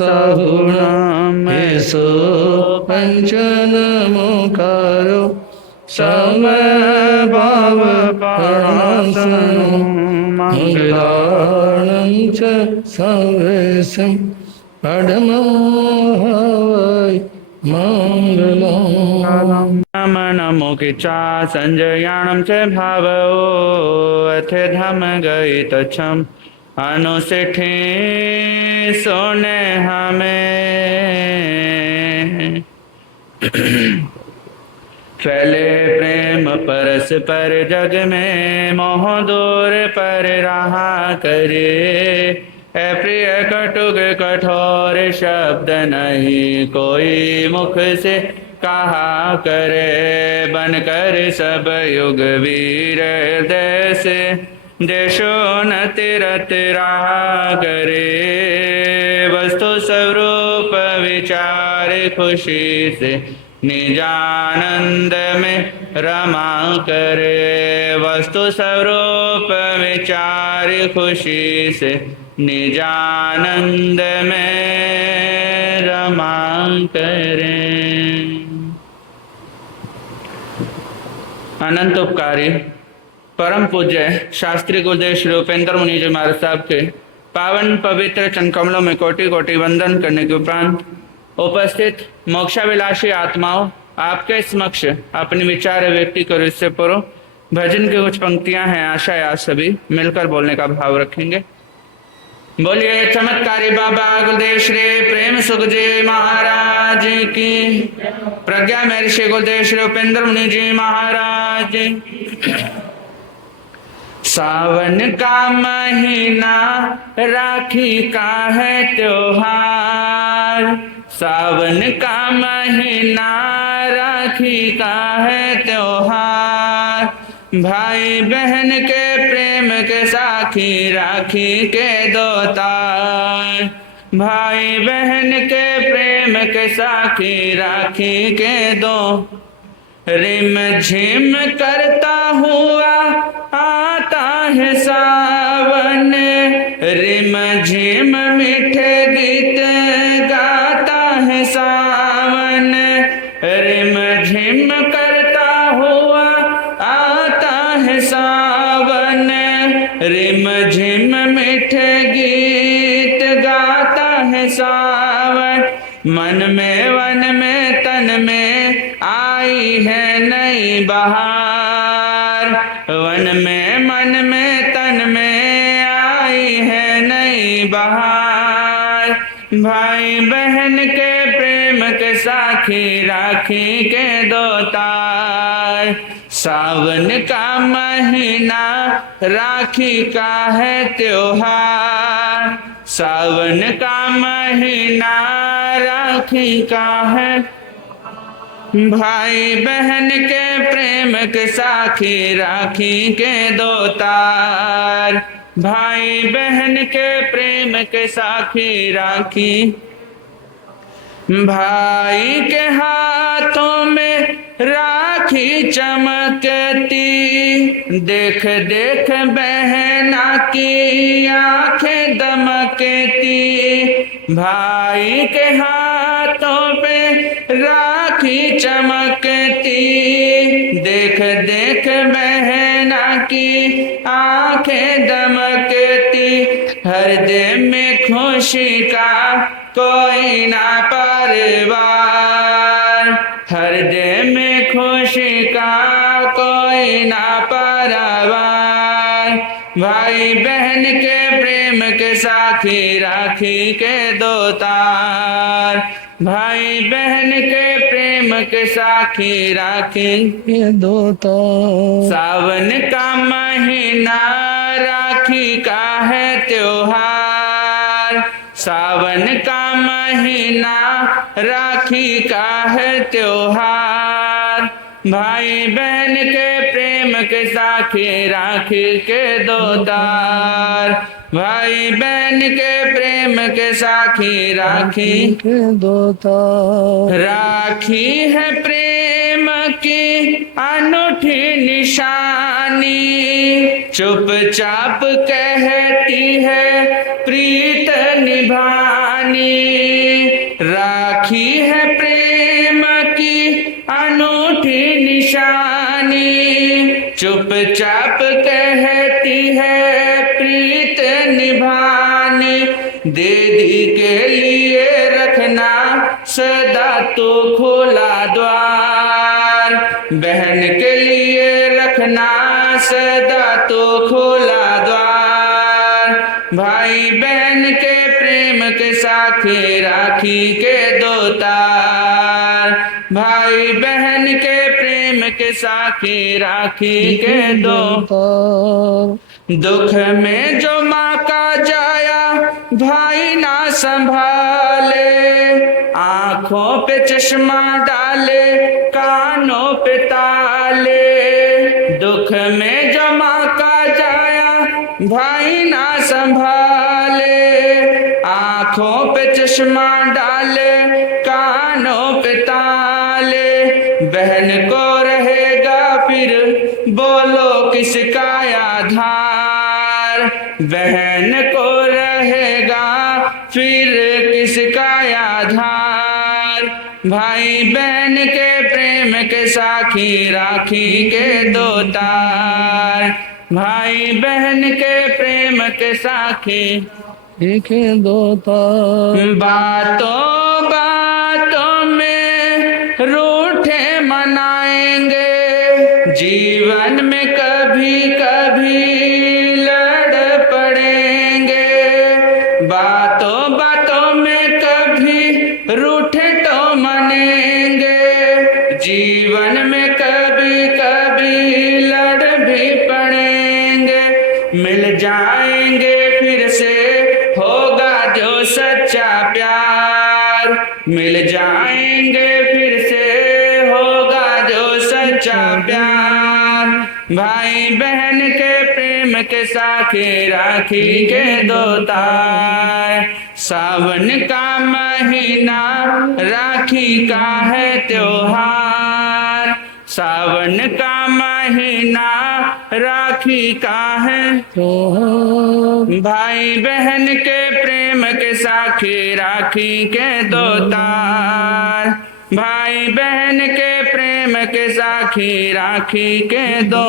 सगुणम हेसो पंचन मुखारो समय भाव पाणासनो मंगलाणं च सर्वेशं पडमं हवै मंगलम् नमोकिचा संजयाणं च भावो अथ धम गई तछम अनुसिठे सोने हमें फैले प्रेम परस पर जग में मोह दूर पर रहा करे है प्रिय कटुक कठोर शब्द नहीं कोई मुख से कहा करे बनकर सब युग वीर हृदय से देशोन्नति रत रहा करे वस्तु स्वरूप विचार खुशी से निजानंद में रमा करे वस्तु स्वरूप विचार खुशी से निजानंद में रमा करे। अनंत उपकारी परम पूज्य शास्त्री गुरुदेव श्री उपेंद्र मुनि जी महाराज साहब के पावन पवित्र चरण कमलों में कोटि कोटि वंदन करने के उपरांत उपस्थित मोक्षाभिलाषी आत्माओं, आपके समक्ष अपने विचार व्यक्ति करो। इससे पूर्व भजन की कुछ पंक्तियां हैं, आशा है आज सभी मिलकर बोलने का भाव रखेंगे। बोलिए चमत्कारी बाबा गुरुदेव श्री प्रेम सुख जी महाराज की, प्रज्ञा महर्षि गुरुदेव श्री उपेंद्र मुनि जी महाराज। सावन का महीना राखी का है त्योहार, सावन का महीना राखी का है त्योहार, भाई बहन के प्रेम के साखी राखी के दो तार, भाई बहन के प्रेम के साखी राखी के दो। रिम झिम करता हुआ आता है सावन, रिम झिम मीठे गीत गाता है सावन, रिम झिम करता हुआ आता है सावन, रिम झिम मीठे गीत गाता है सावन। मन में वन में तन में आई है नई बहार, वन में मन में तन में आई है नई बहार, भाई बहन के प्रेम के साखी राखी के दो तार। सावन का महीना राखी का है त्योहार, सावन का महीना राखी का है, भाई बहन के प्रेम के साखी राखी के दो तार, भाई बहन के प्रेम के साखी राखी। भाई के हाथों में राखी चमकती, देख देख बहना की आंखें दमकती, भाई के हाथों पे राखी चमकती, देख देख बहना की आंखें दमकती, हृदय में खुशी का कोई ना परिवार, हृदय में खुशी का कोई ना परिवार, भाई बहन के प्रेम के साखी राखी के दो तार, भाई बहन के प्रेम के साखी राखी के दो तार। सावन का महीना राखी का है त्योहार, सावन का महीना राखी का है त्योहार, भाई बहन के प्रेम के साखी राखी के दो तार, भाई बहन के प्रेम के साखी राखी के दो तार। राखी है प्रेम की अनूठी निशानी, चुपचाप कहती है प्रीत निभानी, राखी है प्रेम की अनूठी निशानी, चुपचाप कहती है प्रीत निभानी, दीदी के लिए रखना सदा तो खुला द्वार, बहन के लिए रखना सदा तो खुला द्वार, भाई बहन के प्रेम के साथी राखी के दो तार, भाई बहन के प्रेम के साथी राखी के दो तार, दुख में जो माँ का जाया भाई ना संभाले, आंखों पे चश्मा डाले कानों पे ताले, दुख में जो माँ का जाया भाई ना संभाले, आंखों पे चश्मा डाले कानों पे ताले, बहन को रहेगा फिर बोलो किसका आधार, बहन को रहेगा फिर किसका आधार, भाई बहन के प्रेम के साथी राखी के दो तार, भाई बहन के प्रेम के साथी के दो तार, बातों बातों में रूठे मनाएंगे, जीवन में कभी कभी लड़ पड़ेंगे, बातों बातों में कभी रूठे तो मनेंगे, जीवन में कभी कभी लड़ भी पड़ेंगे, मिल जाएंगे फिर से होगा जो सच्चा प्यार, मिल जाएंगे फिर से होगा जो सच्चा प्यार, भाई बहन के प्रेम के साथी राखी के दो तार, सावन का महीना राखी का है त्योहार, सावन का महीना राखी का है त्योहार, भाई बहन के प्रेम के साथी राखी के दो तार, भाई बहन के प्रेम के साथी राखी के दो,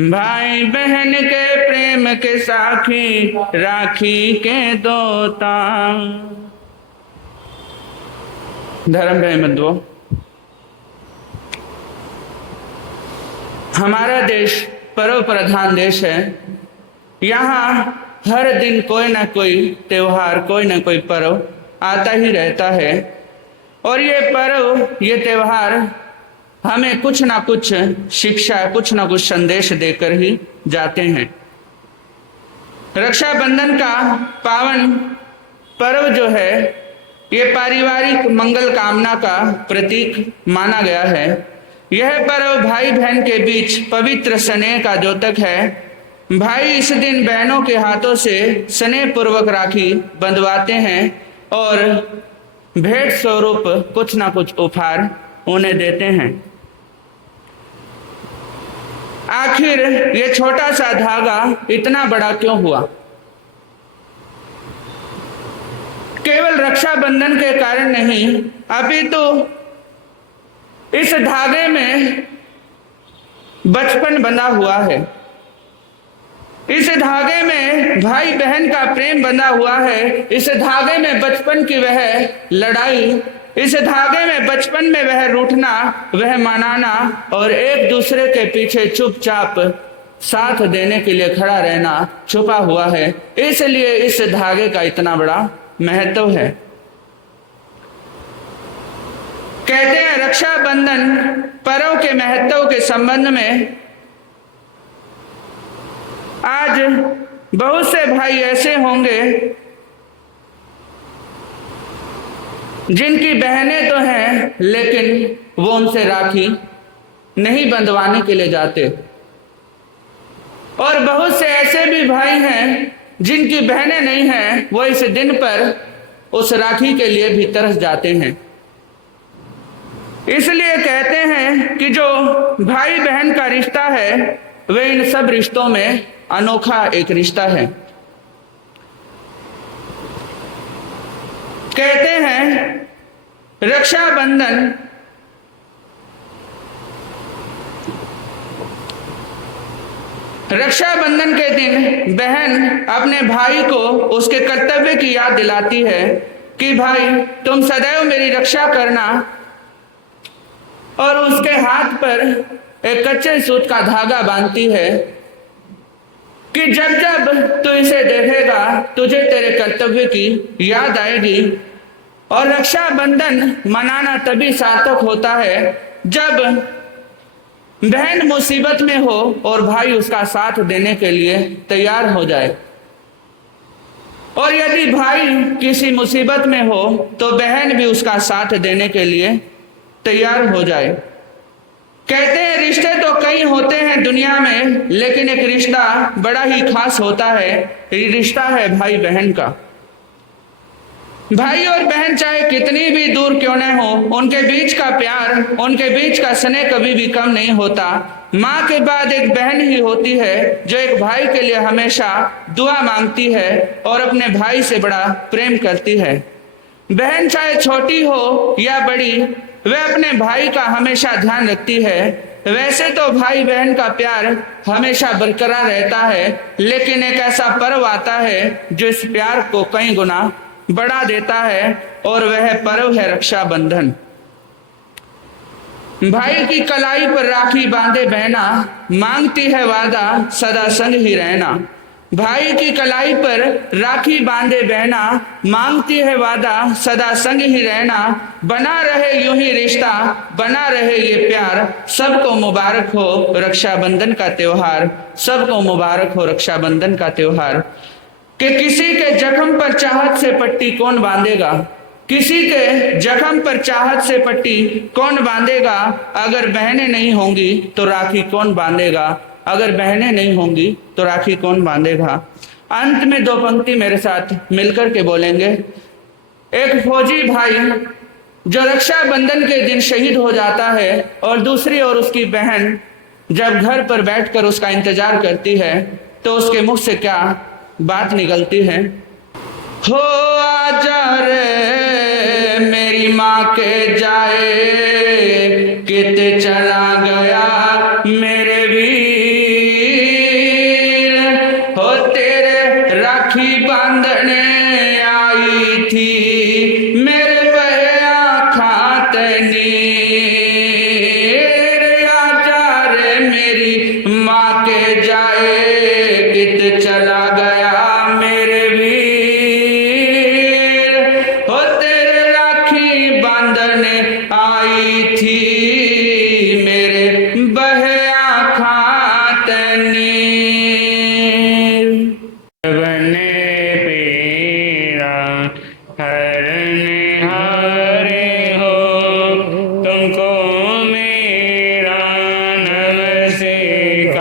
भाई बहन के प्रेम के साथी राखी के दो तार। धर्म भाई बंधुओं, हमारा देश पर्व प्रधान देश है। यहाँ हर दिन कोई ना कोई त्योहार, कोई ना कोई पर्व आता ही रहता है और ये पर्व, ये त्योहार हमें कुछ ना कुछ शिक्षा, कुछ ना कुछ संदेश देकर ही जाते हैं। रक्षाबंधन का पावन पर्व जो है ये पारिवारिक मंगल कामना का प्रतीक माना गया है। यह पर्व भाई बहन के बीच पवित्र स्नेह का द्योतक है। भाई इस दिन बहनों के हाथों से स्नेह पूर्वक राखी बंधवाते हैं और भेंट स्वरूप कुछ ना कुछ उपहार उन्हें देते हैं। आखिर ये छोटा सा धागा इतना बड़ा क्यों हुआ? केवल रक्षाबंधन के कारण नहीं, अपितु इस धागे में बचपन बंधा हुआ है। इस धागे में भाई बहन का प्रेम बंधा हुआ है। इस धागे में बचपन की वह लड़ाई, इस धागे में बचपन में वह रूठना, वह मनाना और एक दूसरे के पीछे चुपचाप साथ देने के लिए खड़ा रहना छुपा हुआ है। इसलिए इस धागे का इतना बड़ा महत्व है। कहते हैं रक्षाबंधन पर्व के महत्व के संबंध में आज बहुत से भाई ऐसे होंगे जिनकी बहनें तो हैं लेकिन वो उनसे राखी नहीं बंधवाने के लिए जाते, और बहुत से ऐसे भी भाई हैं जिनकी बहनें नहीं हैं, वो इस दिन पर उस राखी के लिए भी तरस जाते हैं। इसलिए कहते हैं कि जो भाई बहन का रिश्ता है वह इन सब रिश्तों में अनोखा एक रिश्ता है। कहते हैं रक्षाबंधन रक्षाबंधन के दिन बहन अपने भाई को उसके कर्तव्य की याद दिलाती है कि भाई तुम सदैव मेरी रक्षा करना, और उसके हाथ पर एक कच्चे सूत का धागा बांधती है कि जब जब तू इसे देखेगा तुझे तेरे कर्तव्य की याद आएगी। और रक्षाबंधन मनाना तभी सार्थक होता है जब बहन मुसीबत में हो और भाई उसका साथ देने के लिए तैयार हो जाए, और यदि भाई किसी मुसीबत में हो तो बहन भी उसका साथ देने के लिए तैयार हो जाए। कहते हैं रिश्ते तो कई होते हैं दुनिया में, लेकिन एक रिश्ता बड़ा ही खास होता है, ये रिश्ता है भाई बहन का। भाई और बहन चाहे कितनी भी दूर क्यों न हो, उनके बीच का प्यार, उनके बीच का स्नेह कभी भी कम नहीं होता। माँ के बाद एक बहन ही होती है जो एक भाई के लिए हमेशा दुआ मांगती है और अपने भाई से बड़ा प्रेम करती है। बहन चाहे छोटी हो या बड़ी, वह अपने भाई का हमेशा ध्यान रखती है। वैसे तो भाई बहन का प्यार हमेशा बरकरार रहता है, लेकिन एक ऐसा पर्व आता है जो इस प्यार को कई गुना बढ़ा देता है, और वह पर्व है रक्षाबंधन। भाई की कलाई पर राखी बांधे बहना, मांगती है वादा सदा संग ही रहना। भाई की कलाई पर राखी बांधे बहना, मांगती है वादा सदा संग ही रहना। बना रहे यूं ही रिश्ता, बना रहे ये प्यार, सबको मुबारक हो रक्षाबंधन का त्योहार, सबको मुबारक हो रक्षाबंधन का त्योहार। कि किसी के जख्म पर चाहत से पट्टी कौन बांधेगा, किसी के जख्म पर चाहत से पट्टी कौन बांधेगा। अगर बहनें नहीं होंगी तो राखी कौन बांधेगा, अगर बहनें नहीं होंगी तो राखी कौन बांधेगा। अंत में दो पंक्ति मेरे साथ मिलकर के बोलेंगे। एक फौजी भाई जो रक्षाबंधन के दिन शहीद हो जाता है, और दूसरी ओर उसकी बहन जब घर पर बैठकर उसका इंतजार करती है, तो उसके मुख से क्या बात निकलती है। हो आजा रे मेरी माँ के जाए, कित चला गया मेरे वीर। हो तेरे राखी बांधने आई थी मेरे बहया खाते नीर। आजा रे मेरी माँ के जाए, कित चला गया मेरे आई थी मेरे बहया खातनी। बने पीरा हरने हारे हो, तुमको मेरा नमस्कार।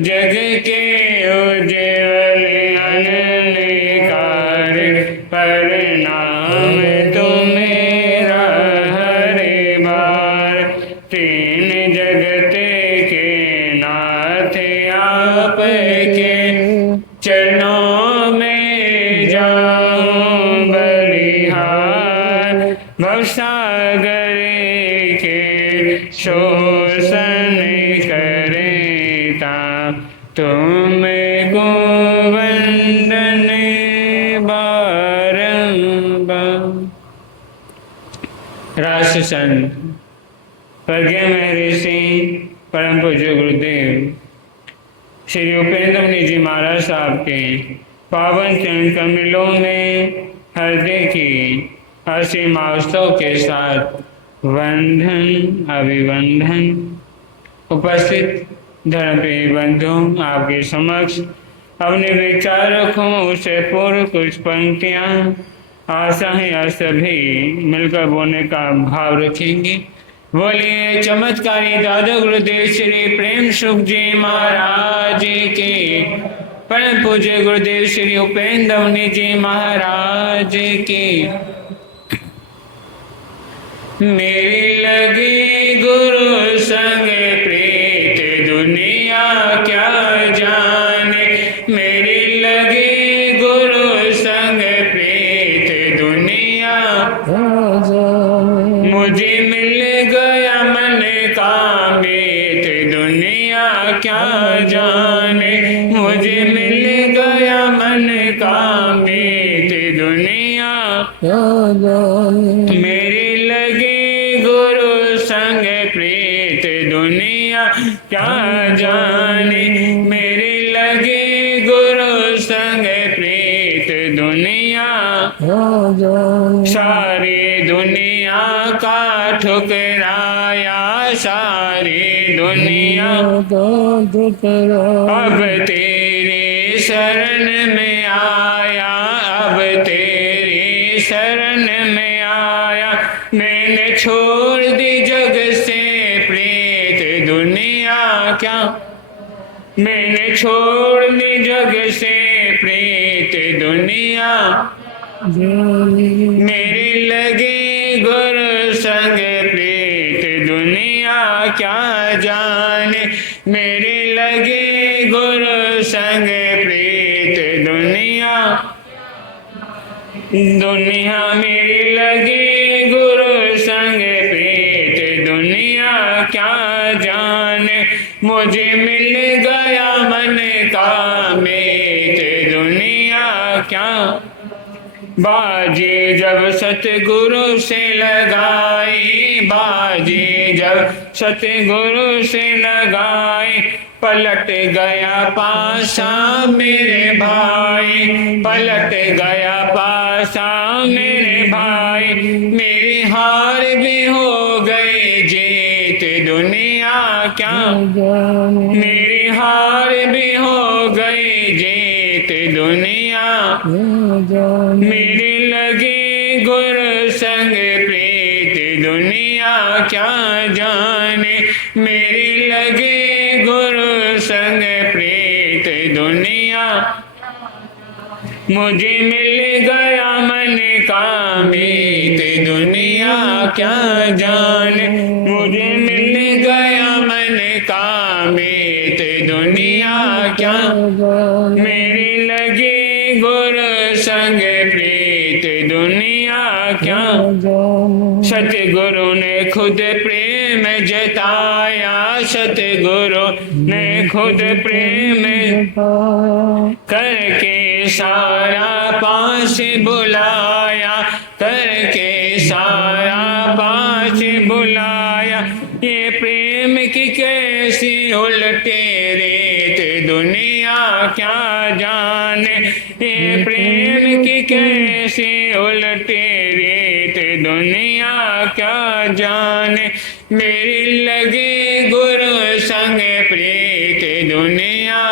जग के उज्ज्वल अननिकार, प्रणाम तुम्हेरा हरे बार। तीन जगते के नाथ आप के, चरणों में जाऊं बलिहार। भवसागर के शोषण करेता, तुमको वंदन राष्ट्र संत प्रज्ञा महर्षि परम पूज्य गुरुदेव श्री उपेंद्र मुनि जी महाराज साहब के पावन चरण कमलों में हृदय की हर्षी महोत्सव के साथ वंदन अभिवंदन। उपस्थित धर्मप्रिय बंधु, आपके समक्ष अपने विचार रखूं उससे पूर्व कुछ पंक्तियां आशा है आप सभी मिलकर बोलने का भाव रखेंगे। बोलिए चमत्कारी दादा गुरुदेव श्री प्रेम सुख जी महाराज के, परम पूज्य गुरुदेव श्री उपेंद्र मुनि जी महाराज के। मेरी लगी गुरु संग प्रीत दुनिया क्या जाने, मेरी लगी गुरु संग मुझे मिल गया मन का मीत दुनिया क्या जाने, मुझे मिल गया मन का मीत दुनिया मेरी लगी गुरु संग प्रीत दुनिया क्या जाने, मेरी लगी गुरु संग प्रीत दुनिया सारी दुनिया का ठुकराया, सारी दुनिया अब तेरी शरण में आया, अब तेरी शरण में आया, मैंने छोड़ दी जग से प्रीत दुनिया क्या, मैंने छोड़ दी जग से प्रीत दुनिया मेरी लगी गुरु संग प्रीत दुनिया क्या जाने, मेरी लगी गुरु संग प्रीत दुनिया, दुनिया मेरी लगी गुरु संग प्रीत दुनिया क्या जाने, मुझे मिल गया मन का मीत दुनिया क्या, बाजी जब सतगुरु से लगाई, बाजी जब सतगुरु से लगाई, पलट गया पासा मेरे भाई, पलट गया पासा मेरे भाई, मेरी हार भी हो गई जीत दुनिया क्या, मेरी हार भी हो गई जीत दुनिया मेरी लगी गुरु संग प्रीत दुनिया क्या जाने, मेरी लगी गुरु संग प्रीत दुनिया मुझे मिल गया मन का मीत दुनिया क्या जाने, मुझे मिल गया मन का मीत दुनिया क्या, मेरी लगी गुरु संग प्रीत दुनिया क्या, सतगुरु ने खुद प्रेम जताया, सतगुरु ने खुद प्रेम करके सारा पास बुलाया, करके सारा पास बुलाया, ये प्रेम की कैसी उल्टे रीत दुनिया क्या जाने, ये प्रेम की कैसी उल्टे रीत दुनिया क्या जाने, मेरी लगी गुरु संग प्रीत दुनिया,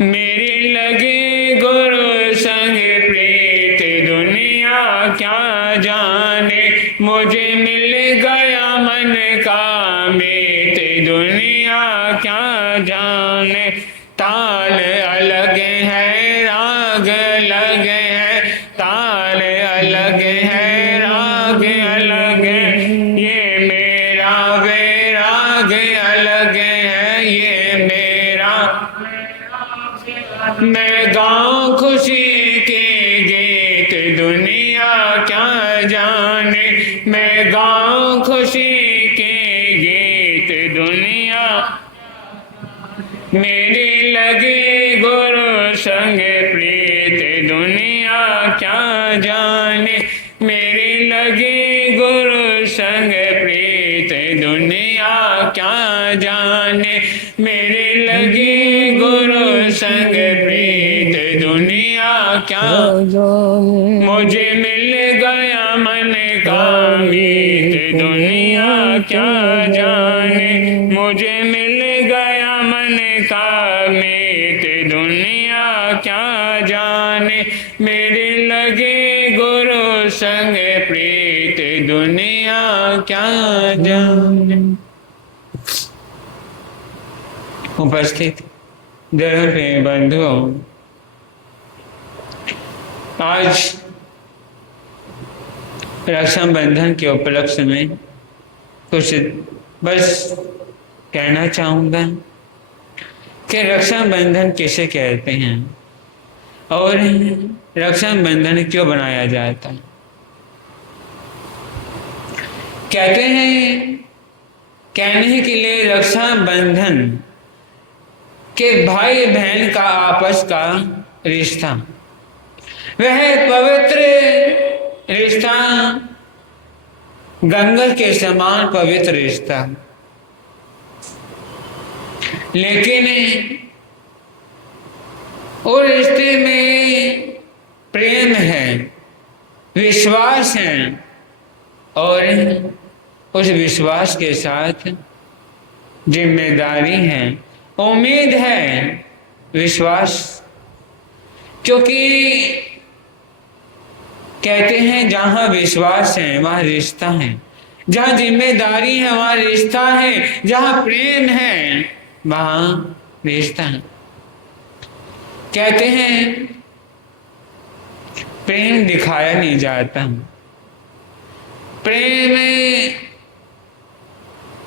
मेरी लगी गुरु संग प्रीत दुनिया क्या जाने, मुझे मिल गया मन का मीत दुनिया क्या जाने, ताल अलग है राग अलग है, ताल अलग है राग अलग है, ये मेरा वैराग अलग है, ये मेरा मैं गाऊं खुशी के गीत दुनिया क्या जाने, मैं गाऊं खुशी के गीत दुनिया मेरी लगी गुरु संग प्रीत दुनिया क्या जाने, मेरी लगी गुरु संग प्रीत दुनिया क्या जाने, मेरी लगी गुरु संग प्रीत दुनिया क्या, मुझे मिल गया मन का मीत दुनिया क्या जाने, मुझे मिल गया मन का मीत दुनिया क्या जाने, मेरी लगी गुरु संग प्रीत दुनिया क्या जाने। उपस्थित धर्म बंधुओं, आज रक्षाबंधन के उपलक्ष्य में कुछ बस कहना चाहूँगा कि रक्षाबंधन किसे कहते हैं और रक्षाबंधन क्यों बनाया जाता है। कहते हैं कहने के लिए रक्षा बंधन के भाई बहन का आपस का रिश्ता, वह पवित्र रिश्ता, गंगा के समान पवित्र रिश्ता। लेकिन उस रिश्ते में प्रेम है, विश्वास है, और उस विश्वास के साथ जिम्मेदारी है, उम्मीद है, विश्वास। क्योंकि कहते हैं जहां विश्वास है वहां रिश्ता है, जहां जिम्मेदारी है वहां रिश्ता है, जहां प्रेम है वहां रिश्ता है। कहते हैं प्रेम दिखाया नहीं जाता, प्रेम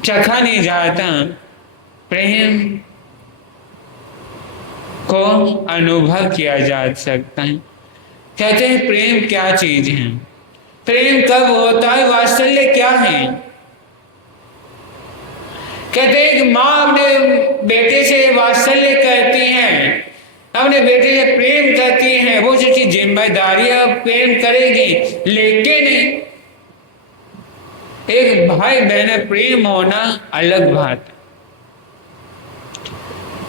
चखा नहीं जाता, प्रेम को अनुभव किया जा सकता है। कहते हैं प्रेम क्या चीज है, प्रेम कब होता है, वात्सल्य क्या है। कहते हैं कि माँ अपने बेटे से वात्सल्य करती है, अपने बेटे से प्रेम करती है, वो जो चीज जिम्मेदारी प्रेम करेगी। लेकिन एक भाई बहन प्रेम होना अलग बात,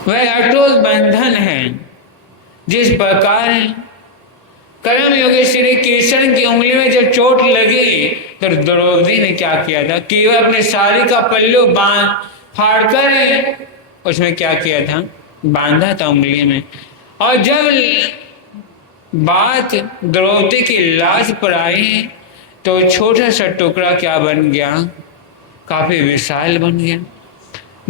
वह अटूट बंधन है। जिस प्रकार कर्म योगी श्री कृष्ण की उंगली में जब चोट लगी तो द्रौपदी ने क्या किया था कि वह अपने साड़ी का पल्लू फाड़कर उसमें क्या किया था, बांधा था उंगली में। और जब बात द्रौपदी की लाश पर आई तो छोटा सा टुकड़ा क्या बन गया, काफी विशाल बन गया।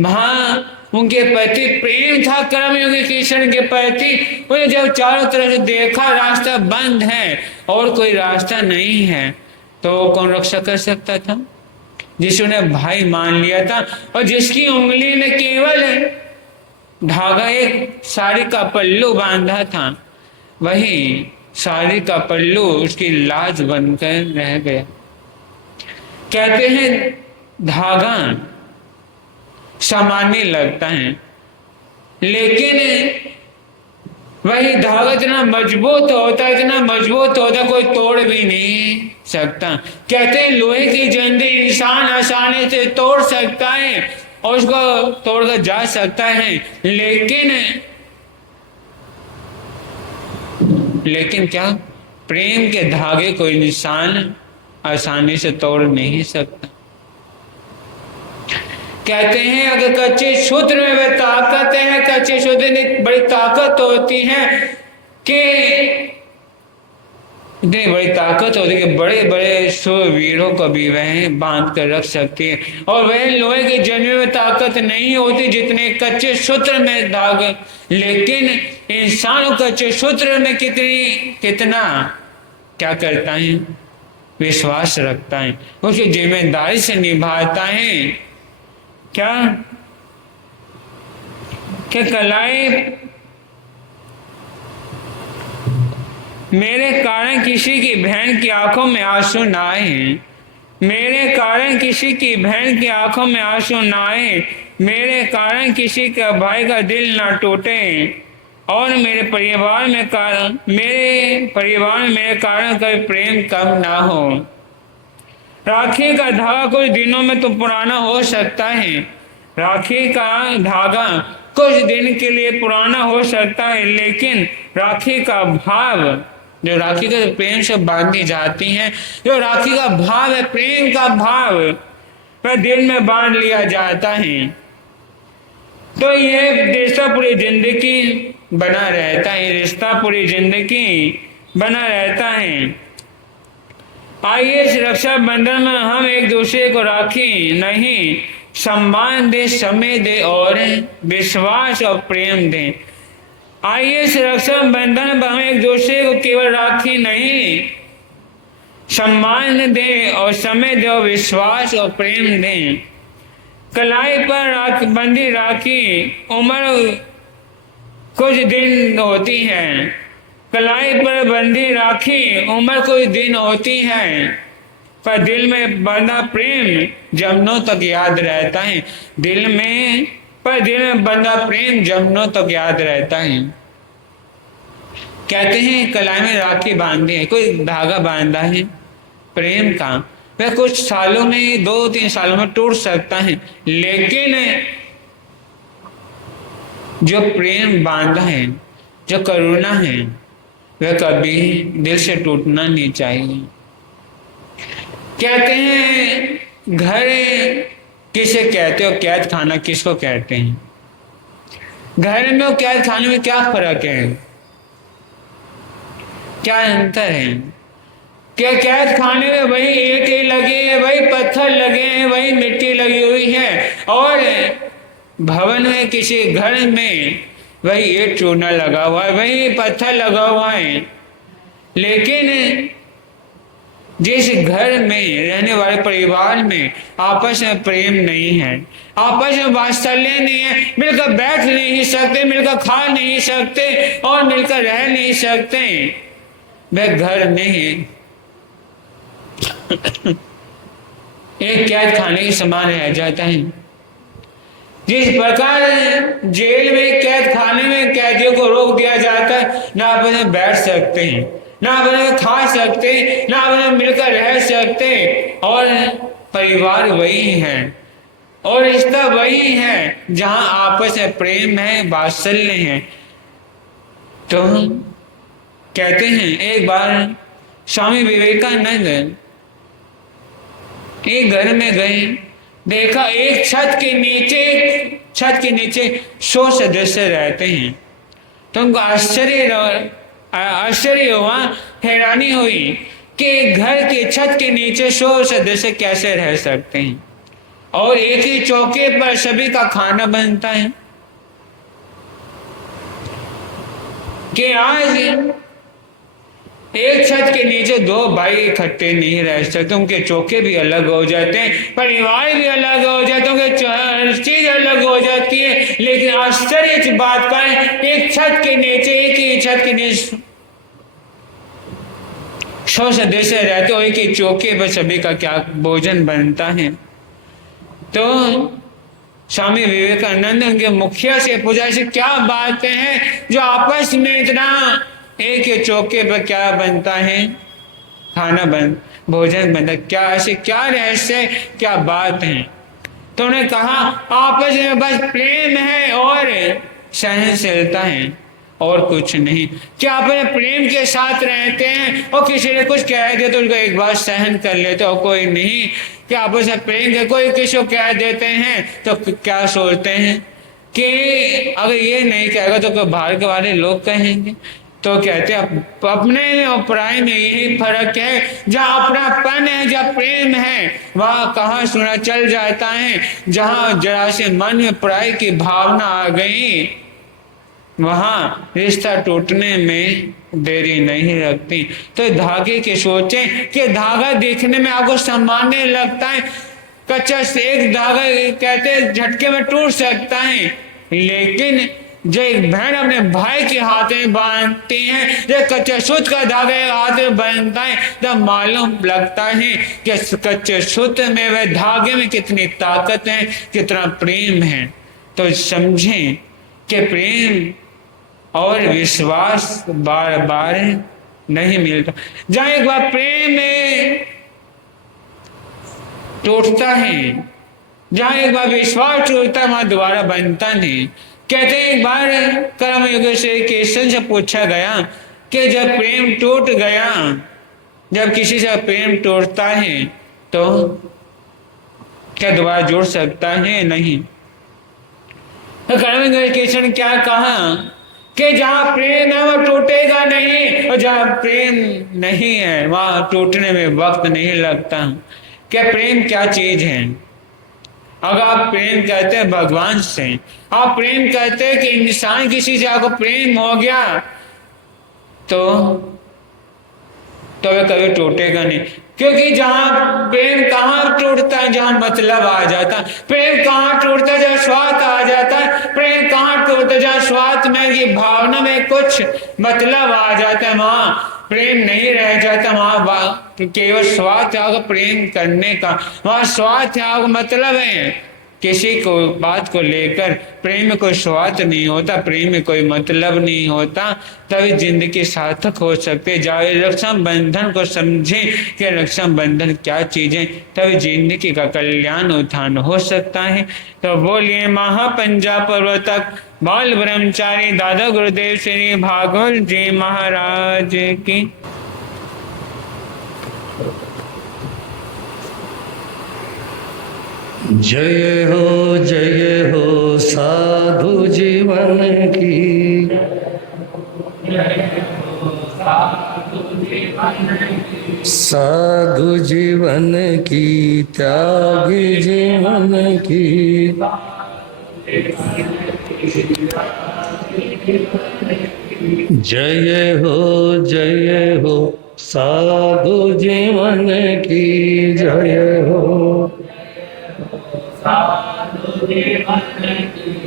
वहां उनके प्रति प्रेम था कर्मयोगी कृष्ण के प्रति। उन्हें जब चारों तरफ से देखा रास्ता बंद है और कोई रास्ता नहीं है, तो कौन रक्षा कर सकता था? जिसने भाई मान लिया था और जिसकी उंगली में केवल धागा, एक साड़ी का पल्लू बांधा था, वही साड़ी का पल्लू उसकी लाज बनकर रह गया। कहते हैं धागा सामान्य लगता है, लेकिन वही धागा इतना मजबूत होता है, इतना मजबूत होता है, कोई तोड़ भी नहीं सकता। कहते हैं लोहे की जंजीर इंसान आसानी से तोड़ सकता है और उसको तोड़कर जा सकता है, लेकिन क्या प्रेम के धागे कोई इंसान आसानी से तोड़ नहीं सकता। कहते हैं अगर कच्चे सूत्र में वह ताकत है, कच्चे सूत्र में बड़ी ताकत होती है कि इतनी बड़ी ताकत होती है कि बड़े बड़े शूरवीरों को भी वह बांध कर रख सकती है। और वह लोहे के जंजीर में ताकत नहीं होती जितने कच्चे सूत्र में धागे। लेकिन इंसान कच्चे सूत्र में कितना क्या करता है, विश्वास रखता है, उसकी जिम्मेदारी से निभाता है। क्या कलाई मेरे कारण किसी की बहन की आंखों में आंसू ना आए, मेरे कारण किसी की बहन की आंखों में आंसू ना आए, मेरे कारण किसी का भाई का दिल ना टूटे, और मेरे परिवार में मेरे कारण कभी प्रेम कम ना हो। राखी का धागा कुछ दिनों में तो पुराना हो सकता है, राखी का धागा कुछ दिन के लिए पुराना हो सकता है, लेकिन राखी का भाव, जो राखी के प्रेम से बांधी जाती हैं, जो राखी का भाव है, प्रेम का भाव, वह दिल में बांध लिया जाता है। तो ये रिश्ता पूरी जिंदगी बना रहता है, रिश्ता पूरी जिंदगी बना रहता है। आइए इस रक्षा बंधन में हम एक दूसरे को राखी नहीं, सम्मान दे, समय दे और विश्वास और प्रेम दें। आइए इस रक्षा बंधन में हम एक दूसरे को केवल राखी नहीं, सम्मान दें और समय दे और विश्वास और प्रेम दें। कलाई पर बंधी राखी उम्र कुछ दिन होती है, कलाई पर बंधी राखी उम्र कुछ दिन होती है। पर दिल में बंधा प्रेम जन्मों तक याद रहता है। दिल में बंधा प्रेम जन्मों तक याद रहता है। कहते हैं कलाई में राखी बांधी है, कोई धागा बांधा है प्रेम का, वह कुछ सालों में 2-3 सालों में टूट सकता है, लेकिन जो प्रेम बांधा है, जो करुणा है, वह कभी दिल से टूटना नहीं चाहिए। कहते हैं घर किसे कहते हो, कैद खाना किसको कहते हैं? घर में और कैद खाने में क्या फर्क है, क्या अंतर है? क्या कैद खाने में वही ईंटें लगे हैं, वही पत्थर लगे हैं, वही मिट्टी लगी हुई है, और भवन में किसी घर में वही ईंट चूना लगा हुआ है, वही पत्थर लगा हुआ है। लेकिन जिस घर में रहने वाले परिवार में आपस में प्रेम नहीं है, आपस में वात्सल्य नहीं है, मिलकर बैठ नहीं सकते, मिलकर खा नहीं सकते और मिलकर रह नहीं सकते, वह घर नहीं एक कैद खाने के समान रह जाता है। जिस प्रकार जेल में कैद खाने में कैदियों को रोक दिया जाता है, ना आपस में बैठ सकते हैं, ना आपस में खा सकते, ना आपस में मिलकर रह सकते, और परिवार वही है और रिश्ता वही है जहां आपस में प्रेम है, वात्सल्य है। तो कहते हैं एक बार स्वामी विवेकानंद एक घर में गए, देखा एक छत के नीचे 100 सदस्य रहते हैं। तो उनको आश्चर्य हुआ, हैरानी हुई कि घर के छत के नीचे 100 सदस्य कैसे रह सकते हैं और एक ही चौके पर सभी का खाना बनता है। कि आज एक छत के नीचे 2 भाई इकट्ठे नहीं रह सकते, उनके चौके भी अलग हो जाते हैं, परिवार भी अलग हो जाते हैं, हर चीज अलग हो जाती है। लेकिन आश्चर्य की बात का है, एक छत के नीचे 100 सदस्य रहते हो, एक ही चौके पर सभी का क्या भोजन बनता है। तो स्वामी विवेकानंद उनके मुखिया से पूछा, ऐसी क्या बातें हैं जो आपस में इतना एक ही चौके पर क्या बनता है, भोजन बनता, क्या ऐसे क्या रहस्य, क्या बात है? तो उन्होंने कहा आपस में बस प्रेम है और सहनशीलता है और कुछ नहीं। क्या आप प्रेम के साथ रहते हैं और किसी ने कुछ कह दिया तो उनको एक बार सहन कर लेते और कोई नहीं? क्या आपस में प्रेम के कोई किसी को कह देते हैं तो क्या सोचते हैं कि अगर ये नहीं कहेगा तो बाहर के वाले लोग कहेंगे? तो कहते हैं अपने और पराई में यही फर्क है, जहाँ अपनापन है, जहाँ प्रेम है, वहाँ कहाँ सुना चल जाता है। जहाँ जरा से मन में पराई की भावना आ गई, वहाँ रिश्ता टूटने में देरी नहीं लगती। तो धागे की सोचें कि धागा देखने में आपको सामान्य लगता है, कच्चा एक धागा कहते झटके में टूट सकता है, लेकिन जो एक बहन अपने भाई के हाथ में बांधती है, जो कच्चे सूत का धागा हाथ में बांधता है, तब मालूम लगता है कि कच्चे सूत में वह धागे में कितनी ताकत है, कितना प्रेम है। तो समझें कि प्रेम और विश्वास बार बार नहीं मिलता। जहां एक बार प्रेम टूटता है, जहां एक बार विश्वास टूटता है, वहां दोबारा बनता नहीं। कहते हैं एक बार कर्मयोग श्री कृष्ण से पूछा गया कि जब प्रेम टूट गया, जब किसी से प्रेम टूटता है तो क्या दोबारा जुड़ सकता है? नहीं। तो कर्मयोग कृष्ण क्या कहा कि जहां प्रेम है वो टूटेगा नहीं, और जहां प्रेम नहीं है वहां टूटने में वक्त नहीं लगता। क्या प्रेम क्या चीज है? अगर आप प्रेम कहते हैं भगवान से, आप प्रेम कहते हैं कि इंसान किसी से आपको प्रेम हो गया तो वह कभी टूटेगा नहीं। क्योंकि जहां प्रेम कहाँ टूटता है, जहां मतलब आ जाता है। प्रेम कहाँ टूटता है, जहां स्वार्थ आ जाता है। प्रेम कहाँ टूटता है, जहां स्वार्थ में, ये भावना में कुछ मतलब आ जाता है, वहां प्रेम नहीं रह जाता। वहां केवल स्वार्थ है प्रेम करने का, वहां स्वार्थ है मतलब है। किसी को बात को लेकर प्रेम में कोई स्वार्थ नहीं होता, प्रेम में कोई मतलब नहीं होता, तभी जिंदगी सार्थक हो सकते। जावे रक्षा बंधन को समझे कि रक्षा बंधन क्या चीजें, तभी जिंदगी का कल्याण उत्थान हो सकता है। तो बोलिए महापंजा पर्वतक बाल ब्रह्मचारी दादा गुरुदेव श्री भागवत जी महाराज की। जय हो साधु जीवन की। साधु जीवन की, त्यागी जीवन की। जय हो साधु जीवन की। जय हो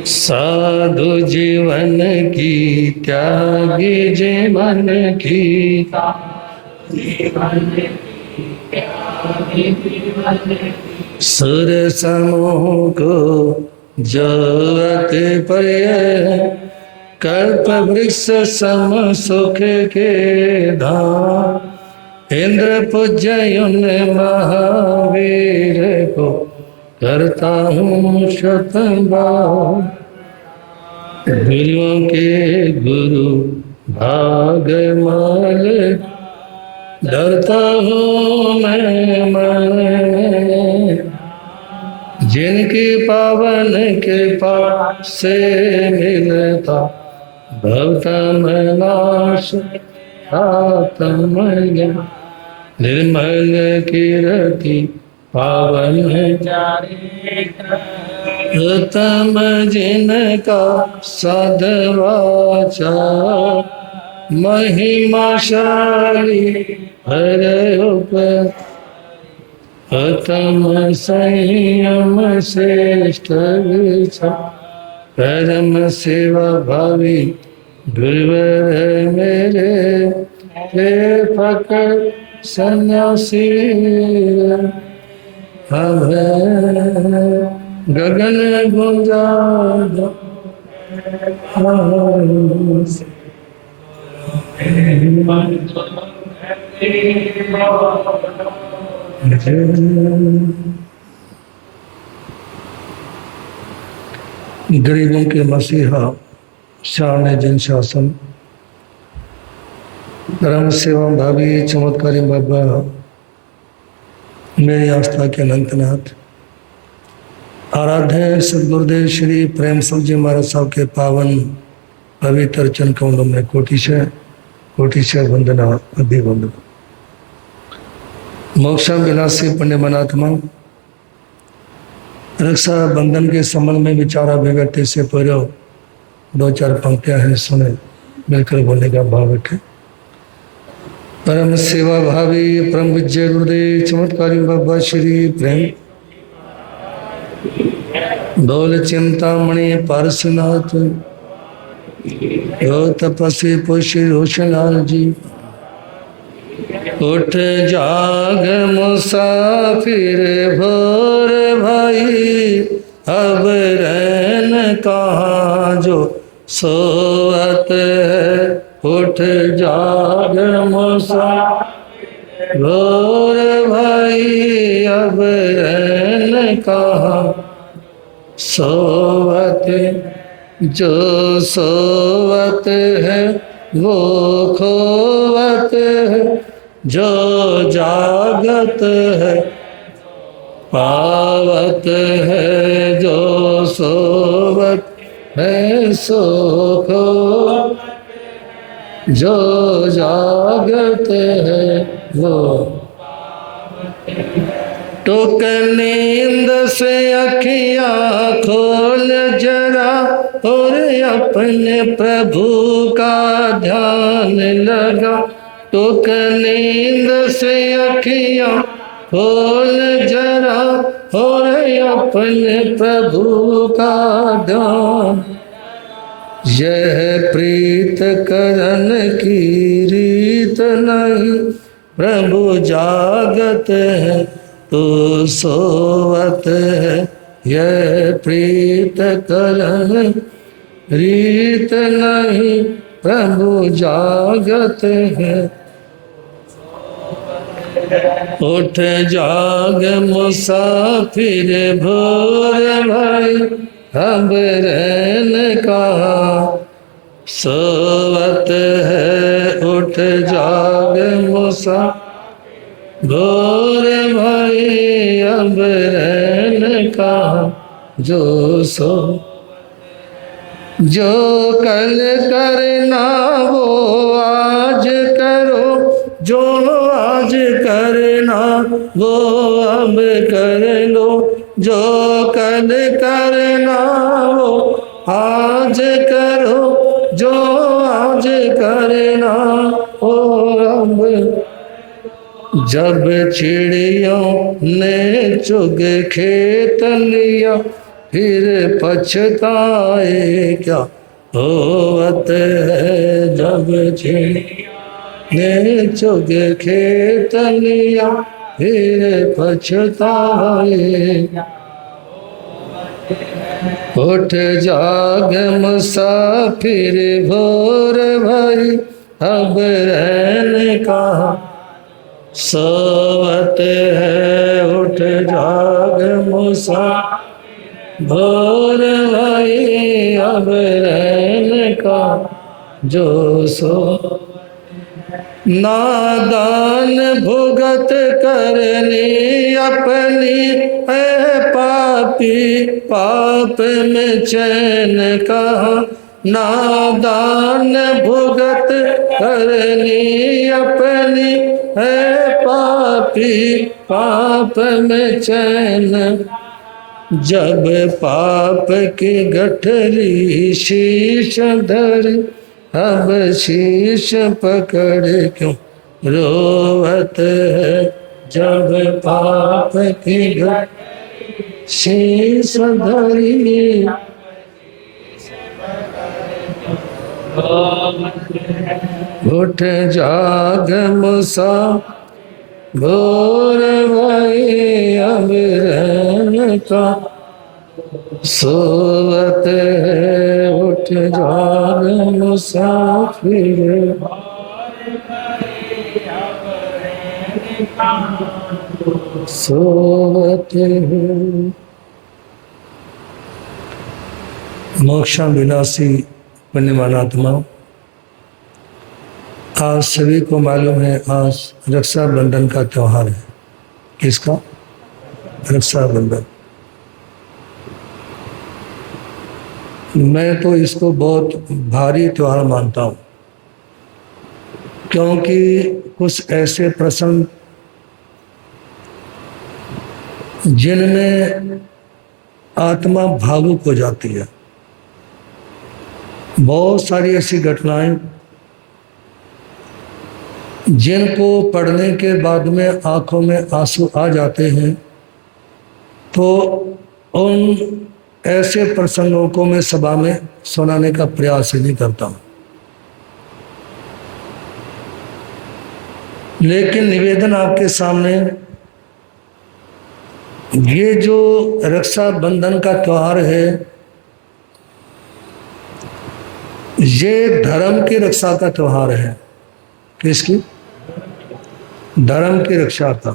साधु जीवन की, त्यागी जीवन की। सुर समूह को जोत पर्य, कल्प वृक्ष सम सुख के धाम। इंद्र पूज्य उन महावीर को, करता हूँ शतबार। गुरुओं के गुरु भागमाल, डरता हूँ मैं मन में। जिनकी पावन कृपा से मिलता, भवतम नाश आत्मज्ञ। निर्मल कीर्ति पावन उत्तम जिनका सद्वाचा, महिमाशाली हर उपर। उत्तम संयम श्रेष्ठ विचार, परम सेवा भावी गुरुवर मेरे। हे पकड़ सन्यासी गगन गुंजा। गरीबों के मसीहा शान जन शासन, परम सेवा भावी चमत्कारी बाबा, मेरी आस्था के अनंतनाथ, आराध्य सदगुरुदेव श्री प्रेम सिंह जी महाराज साहब के पावन पवित्र चरण कमलों में कोटिशः वंदना अभिवंदना। मोक्ष विलासी पुण्य मनात्मा, रक्षा बंधन के संबंध में विचार अभिव्यक्ति से पूर्व दो चार पंक्तियां हैं, सुने, मिलकर बोलने का भाव रखें। परम सेवा भावी परम विजय गुरुदेव चमत्कारी बाबा श्री प्रेम बोल चिंतामणि पारसनाथ, यो तपस्वी पुष्य रोशनलाल जी। उठ जाग मुसाफिर भोर भाई, अब रहन कहाँ जो सोवत है। उठ जाग मुसाफिर भोर भाई, अब रहन कहाँ सोवत। जो सोवत है वो खोवत है, जो जागत है पावत है। जो सोवत है सो खो, जो जागत है वो। टुक नींद से अखियाँ खोल जरा, और अपने प्रभु का ध्यान लगा। टुक नींद से अखियाँ खोल जरा और अपने प्रभु का ध्यान। यह प्रीत करन की रीत नहीं, प्रभु जागत है तो सोवत है। यह प्रीत करन रीत नहीं, प्रभु जागत है। उठ जाग मुसाफिर भोर भाई, अब रहन कहाँ सोवत है। उठ जाग मुसाफिर भोर भाई, अब रहन कहाँ जो सो। जो कल करना वो आज करो, जो आज करना वो अब कर लो। जो कल करना वो आज करो, जो आज करना वो अब। जब चिड़ियों ने चुग खेत लिया, फिर पछताए क्या होवत है। जब चिड़िया ने चुग खेत लिया, फिर पछताए। उठ जाग मुसाफिर भोर भाई, अब रहन कहाँ सोवत है। उठ जाग मुसाफिर भोर भाई, अब रहन का जो सो। नादान भुगत करनी अपनी है पापी, पाप में चैन कहाँ। नादान भुगत करनी अपनी है पापी, पाप में चैन। जब पाप की गठरी शीश धर, अब शीश पकड़ क्यों रोवत है। जब पाप की गठरी शीश धरी, उठ जाग मुसा भोर भाई, अब रहन का सोवत है। उठ जाग मुसाफिर, सोवत है। मोक्षा विनाशी पुण्यवान आत्मा, आज सभी को मालूम है आज रक्षाबंधन का त्योहार है। किसका? रक्षाबंधन। मैं तो इसको बहुत भारी त्योहार मानता हूँ, क्योंकि कुछ ऐसे प्रसंग जिनमें आत्मा भावुक हो जाती है, बहुत सारी ऐसी घटनाएं जिनको पढ़ने के बाद में आंखों में आंसू आ जाते हैं। तो उन ऐसे प्रसंगों को मैं सभा में सुनाने का प्रयास ही नहीं करता हूं, लेकिन निवेदन आपके सामने, ये जो रक्षाबंधन का त्योहार है, ये धर्म की रक्षा का त्योहार है। किसकी? धर्म की रक्षा का।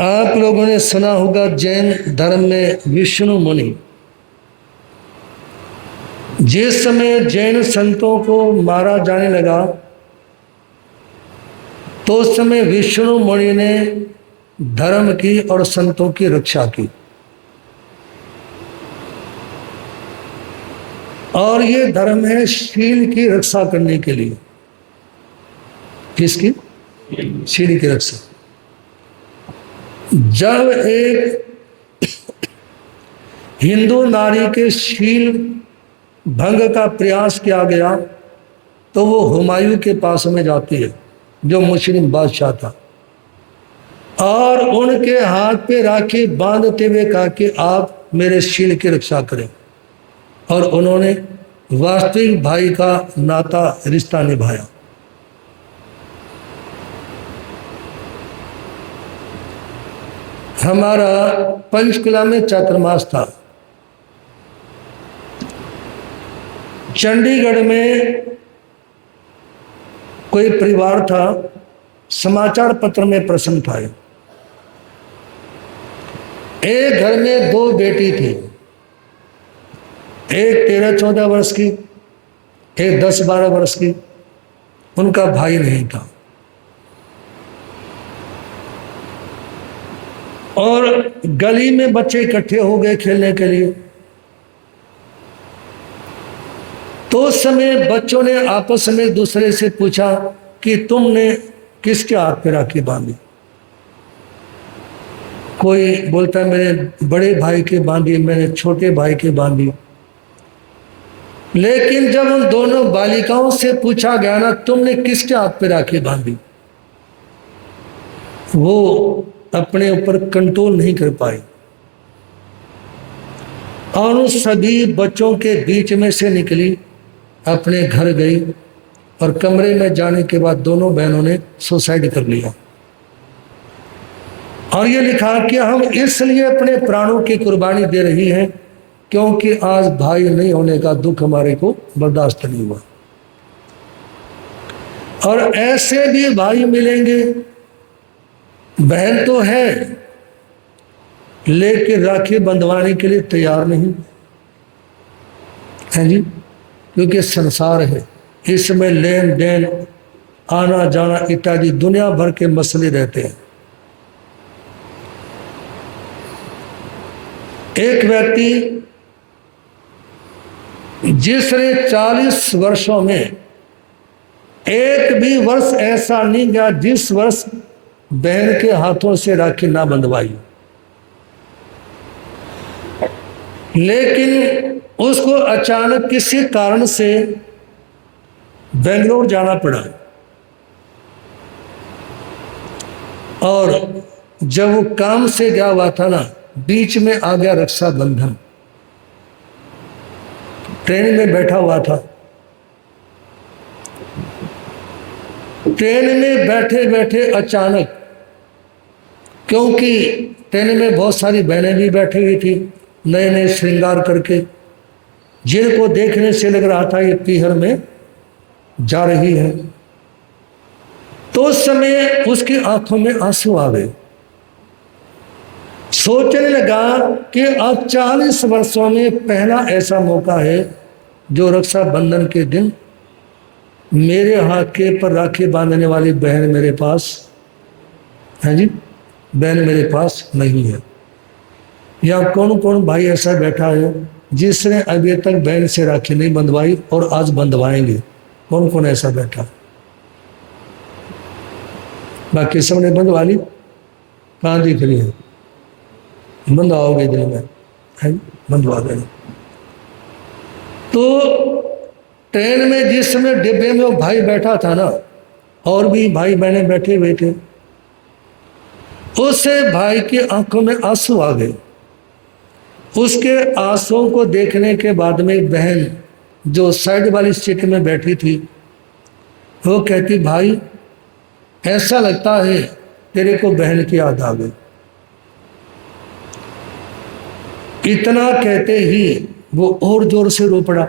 आप लोगों ने सुना होगा जैन धर्म में विष्णु मुनि, जिस समय जैन संतों को मारा जाने लगा तो उस समय विष्णु मुनि ने धर्म की और संतों की रक्षा की। और ये धर्म है शील की रक्षा करने के लिए। किसकी? शील की रक्षा। जब एक हिंदू नारी के शील भंग का प्रयास किया गया तो वो हुमायूं के पास में जाती है, जो मुस्लिम बादशाह था। और उनके हाथ पे राखी बांधते हुए कहा कि आप मेरे शील की रक्षा करें। और उन्होंने वास्तविक भाई का नाता रिश्ता निभाया। हमारा पंचकुला में चातुर्मास था। चंडीगढ़ में कोई परिवार था, समाचार पत्र में प्रसन्न था। एक घर में दो बेटी थी, एक 13-14 वर्ष की, एक 10-12 वर्ष की। उनका भाई नहीं था। और गली में बच्चे इकट्ठे हो गए खेलने के लिए। तो उस समय बच्चों ने आपस में दूसरे से पूछा कि तुमने किसके हाथ पे राखी बांधी? कोई बोलता है मेरे बड़े भाई के बांधी, मैंने छोटे भाई के बांधी। लेकिन जब उन दोनों बालिकाओं से पूछा गया ना तुमने किसके हाथ पे राखी बांधी, वो अपने ऊपर कंट्रोल नहीं कर पाए और उन सभी बच्चों के बीच में से निकली, अपने घर गई और कमरे में जाने के बाद दोनों बहनों ने सुसाइड कर लिया। और ये लिखा कि हम इसलिए अपने प्राणों की कुर्बानी दे रही हैं क्योंकि आज भाई नहीं होने का दुख हमारे को बर्दाश्त नहीं हुआ। और ऐसे भी भाई मिलेंगे, बहन तो है लेकिन राखी बंधवाने के लिए तैयार नहीं है जी, क्योंकि संसार है, इसमें लेन देन आना जाना इत्यादि दुनिया भर के मसले रहते हैं। एक व्यक्ति जिसने 40 वर्षों में एक भी वर्ष ऐसा नहीं गया जिस वर्ष बहन के हाथों से राखी ना बंधवाई, लेकिन उसको अचानक किसी कारण से बेंगलोर जाना पड़ा। और जब वो काम से गया हुआ था ना, बीच में आ गया रक्षाबंधन। ट्रेन में बैठा हुआ था, ट्रेन में बैठे बैठे अचानक, क्योंकि ट्रेन में बहुत सारी बहनें भी बैठी हुई थी नए नए श्रृंगार करके, जिनको देखने से लग रहा था ये पीहर में जा रही है। तो उस समय उसकी आंखों में आंसू आ गए। सोचने लगा कि अब 40 वर्षों में पहला ऐसा मौका है जो रक्षाबंधन के दिन मेरे हाथ के पर राखी बांधने वाली बहन मेरे पास है जी, बहन मेरे पास नहीं है। या कौन कौन भाई ऐसा बैठा है जिसने अभी तक बहन से राखी नहीं बंधवाई और आज बंधवाएंगे? कौन कौन ऐसा बैठा? बाकी सबने बंधवा ली, कहाँ दिख रही है? बंधवाओगे दिल में है, बंधवा देना। तो ट्रेन में जिस समय डिब्बे में वो भाई बैठा था ना, और भी भाई बहनें बैठे हुए थे, उससे भाई की आंखों में आंसू आ गए। उसके आंसुओं को देखने के बाद में बहन जो साइड वाली सीट में बैठी थी वो कहती, भाई ऐसा लगता है तेरे को बहन की याद आ गई। इतना कहते ही वो और जोर से रो पड़ा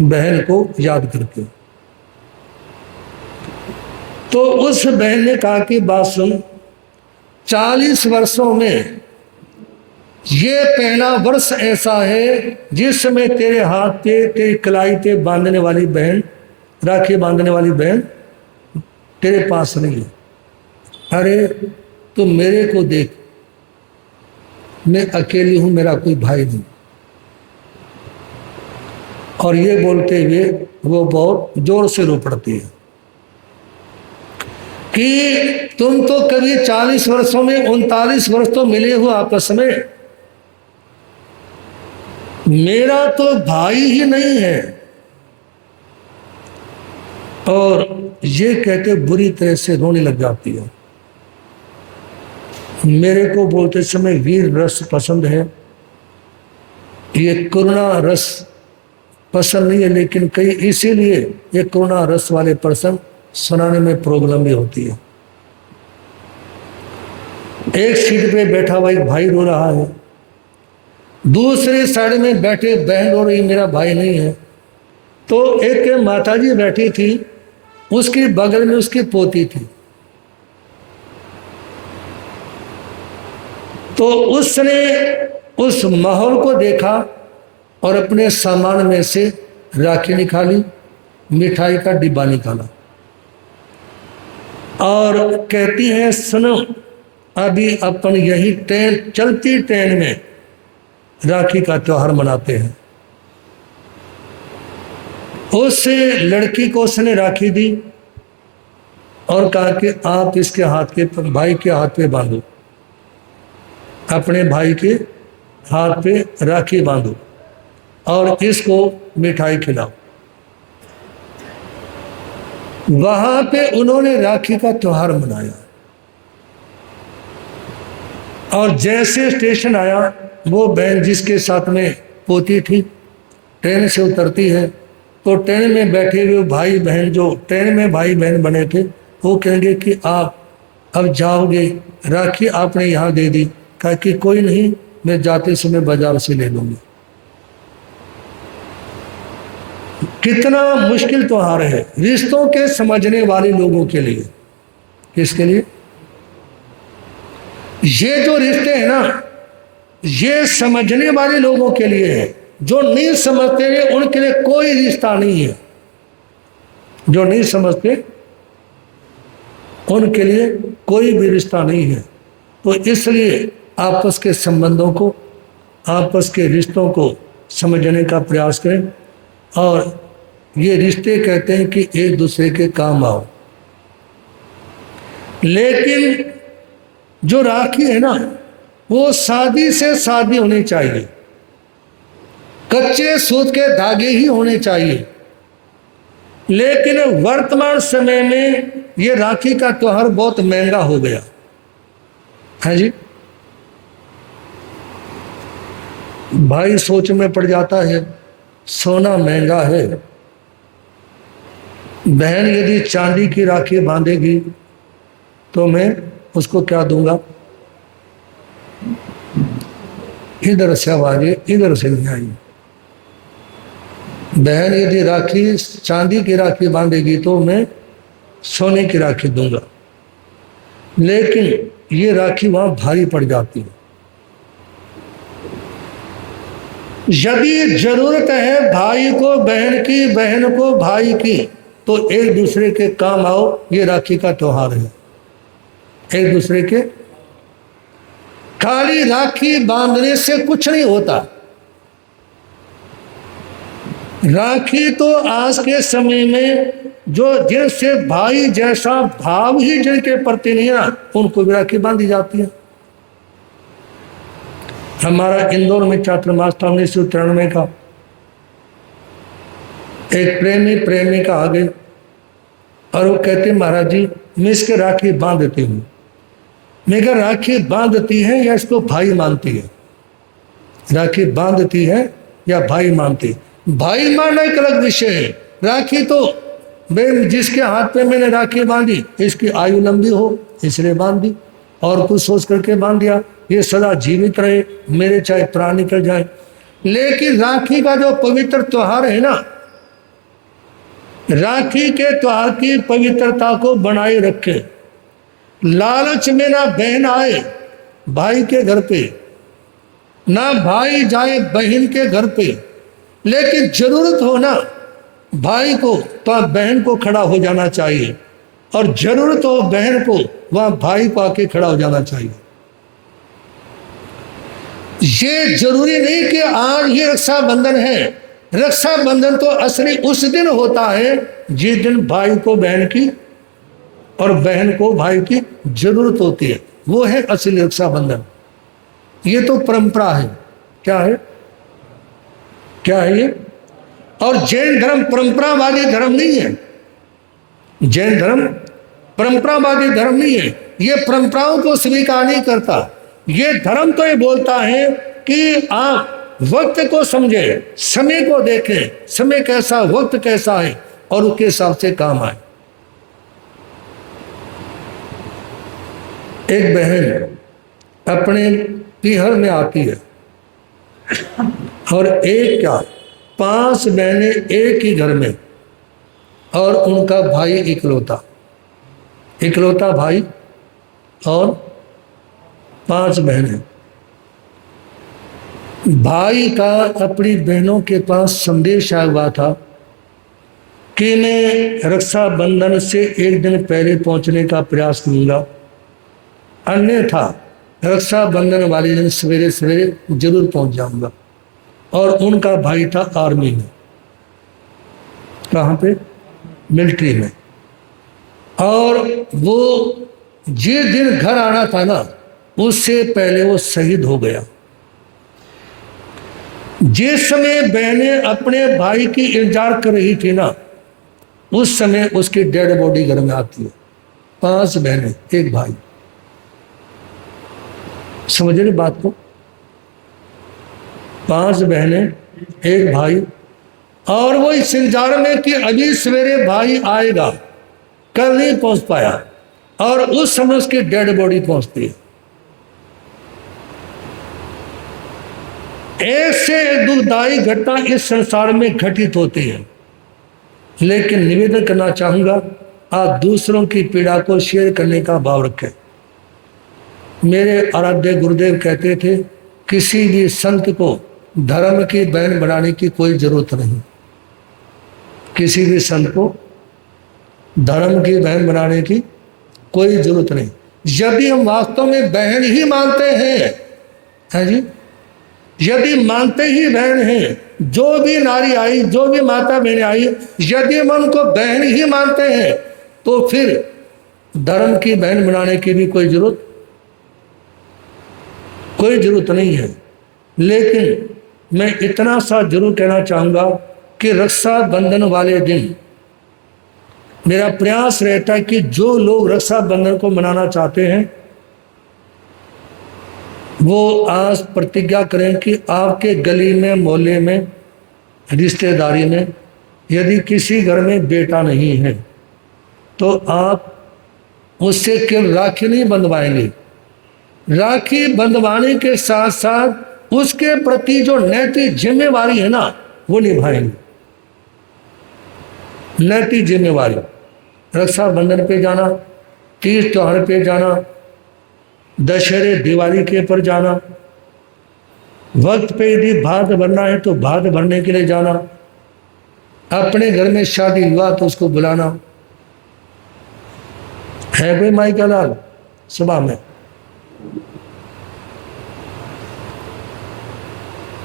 बहन को याद करके। तो उस बहन ने कहा कि बात सुन, 40 वर्षों में ये पहला वर्ष ऐसा है जिसमें तेरे हाथ पे, तेरी कलाई पे बांधने वाली बहन, राखी बांधने वाली बहन तेरे पास नहीं है। अरे तू मेरे को देख, मैं अकेली हूं, मेरा कोई भाई नहीं। और ये बोलते हुए वो बहुत जोर से रो पड़ती है कि तुम तो कभी 40 वर्षों में 39 वर्ष तो मिले हो आपस में, मेरा तो भाई ही नहीं है। और ये कहते बुरी तरह से रोने लग जाती है। मेरे को बोलते समय वीर रस पसंद है, ये करुणा रस पसंद नहीं है, लेकिन कई इसीलिए ये करुणा रस वाले प्रसंग सुनाने में प्रॉब्लम भी होती है। एक सीट पे बैठा हुआ एक भाई रो रहा है, दूसरे साइड में बैठे बहन रो रही, मेरा भाई नहीं है। तो एक माताजी बैठी थी, उसके बगल में उसकी पोती थी। तो उसने उस माहौल को देखा और अपने सामान में से राखी निकाली, मिठाई का डिब्बा निकाला और कहती है सुनो, अभी अपन यही ट्रेन, चलती ट्रेन में राखी का त्योहार मनाते हैं। उस लड़की को उसने राखी दी और कहा कि आप इसके हाथ के, भाई के हाथ पे बांधो, अपने भाई के हाथ पे राखी बांधो और इसको मिठाई खिलाओ। वहां पे उन्होंने राखी का त्योहार मनाया और जैसे स्टेशन आया, वो बहन जिसके साथ में पोती थी ट्रेन से उतरती है, तो ट्रेन में बैठे हुए भाई बहन, जो ट्रेन में भाई बहन बने थे, वो कहेंगे कि आप अब जाओगे, राखी आपने यहाँ दे दी। कहा कि कोई नहीं, मैं जाते समय बाजार से ले लूंगी। कितना मुश्किल त्योहार है रिश्तों के समझने वाले लोगों के लिए। किसके लिए? ये जो रिश्ते हैं ना, ये समझने वाले लोगों के लिए है। जो नहीं समझते हैं उनके लिए कोई रिश्ता नहीं है। जो नहीं समझते उनके लिए कोई भी रिश्ता नहीं है। तो इसलिए आपस के संबंधों को, आपस के रिश्तों को समझने का प्रयास करें। और ये रिश्ते कहते हैं कि एक दूसरे के काम आओ, लेकिन जो राखी है ना, वो शादी से शादी होनी चाहिए, कच्चे सूत के धागे ही होने चाहिए। लेकिन वर्तमान समय में ये राखी का त्योहार बहुत महंगा हो गया है जी। भाई सोच में पड़ जाता है, सोना महंगा है, बहन यदि चांदी की राखी बांधेगी तो मैं उसको क्या दूंगा? इधर से आवाज, इधर से नहीं आई। बहन यदि राखी चांदी की राखी बांधेगी तो मैं सोने की राखी दूंगा, लेकिन ये राखी वहां भारी पड़ जाती है। यदि जरूरत है भाई को बहन की, बहन को भाई की, तो एक दूसरे के काम आओ। ये राखी का त्योहार है, एक दूसरे के। खाली राखी बांधने से कुछ नहीं होता। राखी तो आज के समय में जो जिनसे भाई जैसा भाव ही जिनके प्रति नहीं है, उनको भी राखी बांधी जाती है। हमारा इंदौर में चातुर्मास था 1993 का। एक प्रेमी प्रेमिका आ गई और वो कहते महाराज जी मैं इसके राखी बांध देती हूँ। मैं कहा राखी बांधती है या इसको भाई मानती है? राखी बांधती है या भाई मानती है? भाई मानना एक अलग विषय है। राखी तो मैं जिसके हाथ पे मैंने राखी बांधी, इसकी आयु लंबी हो इसलिए बांध दी, और कुछ सोच करके बांध दिया, ये सदा जीवित रहे, मेरे चाहे प्राण निकल जाए। लेकिन राखी का जो पवित्र त्योहार है ना, राखी के त्योहार की पवित्रता को बनाए रखे। लालच में ना बहन आए भाई के घर पे, ना भाई जाए बहन के घर पे, लेकिन जरूरत हो ना भाई को तो बहन को खड़ा हो जाना चाहिए, और जरूरत हो बहन को वहां भाई को आके खड़ा हो जाना चाहिए। ये जरूरी नहीं कि आज ये रक्षाबंधन है। रक्षाबंधन तो असली उस दिन होता है जिस दिन भाई को बहन की और बहन को भाई की जरूरत होती है, वो है असली रक्षाबंधन। ये तो परंपरा है। क्या है? क्या है ये? और जैन धर्म परंपरावादी धर्म नहीं है। जैन धर्म परंपरावादी धर्म नहीं है, ये परंपराओं को स्वीकार नहीं करता। ये धर्म तो ये बोलता है कि आप वक्त को समझे, समय को देखें, समय कैसा, वक्त कैसा है और उसके हिसाब से काम आए। एक बहन अपने पीहर में आती है और एक क्या 5 बहनें एक ही घर में और उनका भाई इकलौता भाई और 5 बहनें। भाई का अपनी बहनों के पास संदेश आया हुआ था कि मैं रक्षाबंधन से एक दिन पहले पहुंचने का प्रयास करूंगा, अन्यथा रक्षाबंधन वाले दिन सवेरे सवेरे जरूर पहुंच जाऊंगा। और उनका भाई था आर्मी में, कहाँ पे, मिलिट्री में। और वो जिस दिन घर आना था ना, उससे पहले वो शहीद हो गया। जिस समय बहनें अपने भाई की इंतजार कर रही थी ना, उस समय उसकी डेड बॉडी घर में आती है। 5 बहनें एक भाई, समझ रहे बात को? 5 बहनें एक भाई, और वो इस इंतजार में कि अभी सवेरे भाई आएगा, कल नहीं पहुंच पाया, और उस समय उसकी डेड बॉडी पहुंचती है। ऐसे दुखदाई घटना इस संसार में घटित होती है। लेकिन निवेदन करना चाहूंगा, आप दूसरों की पीड़ा को शेयर करने का भाव रखें। मेरे आराध्य गुरुदेव कहते थे, किसी भी संत को धर्म की बहन बनाने की कोई जरूरत नहीं। किसी भी संत को धर्म की बहन बनाने की कोई जरूरत नहीं। यदि हम वास्तव में बहन ही मानते हैं जी, यदि मानते ही बहन हैं, जो भी नारी आई, जो भी माता बहन आई, यदि हम उनको बहन ही मानते हैं, तो फिर धर्म की बहन बनाने की भी कोई जरूरत नहीं है। लेकिन मैं इतना सा जरूर कहना चाहूंगा कि रक्षाबंधन वाले दिन मेरा प्रयास रहता है कि जो लोग रक्षाबंधन को मनाना चाहते हैं, वो आज प्रतिज्ञा करें कि आपके गली में, मोहल्ले में, रिश्तेदारी में यदि किसी घर में बेटा नहीं है, तो आप उससे केवल राखी नहीं बंधवाएंगे, राखी बंधवाने के साथ साथ उसके प्रति जो नैतिक जिम्मेवारी है ना, वो निभाएंगे। नैतिक जिम्मेवारी, रक्षाबंधन पे जाना, तीज त्योहार पे जाना, दशहरे दिवाली के पर जाना, वक्त पे यदि भात भरना है तो भात भरने के लिए जाना, अपने घर में शादी हुआ तो उसको बुलाना। है कोई माई का लाल सभा में?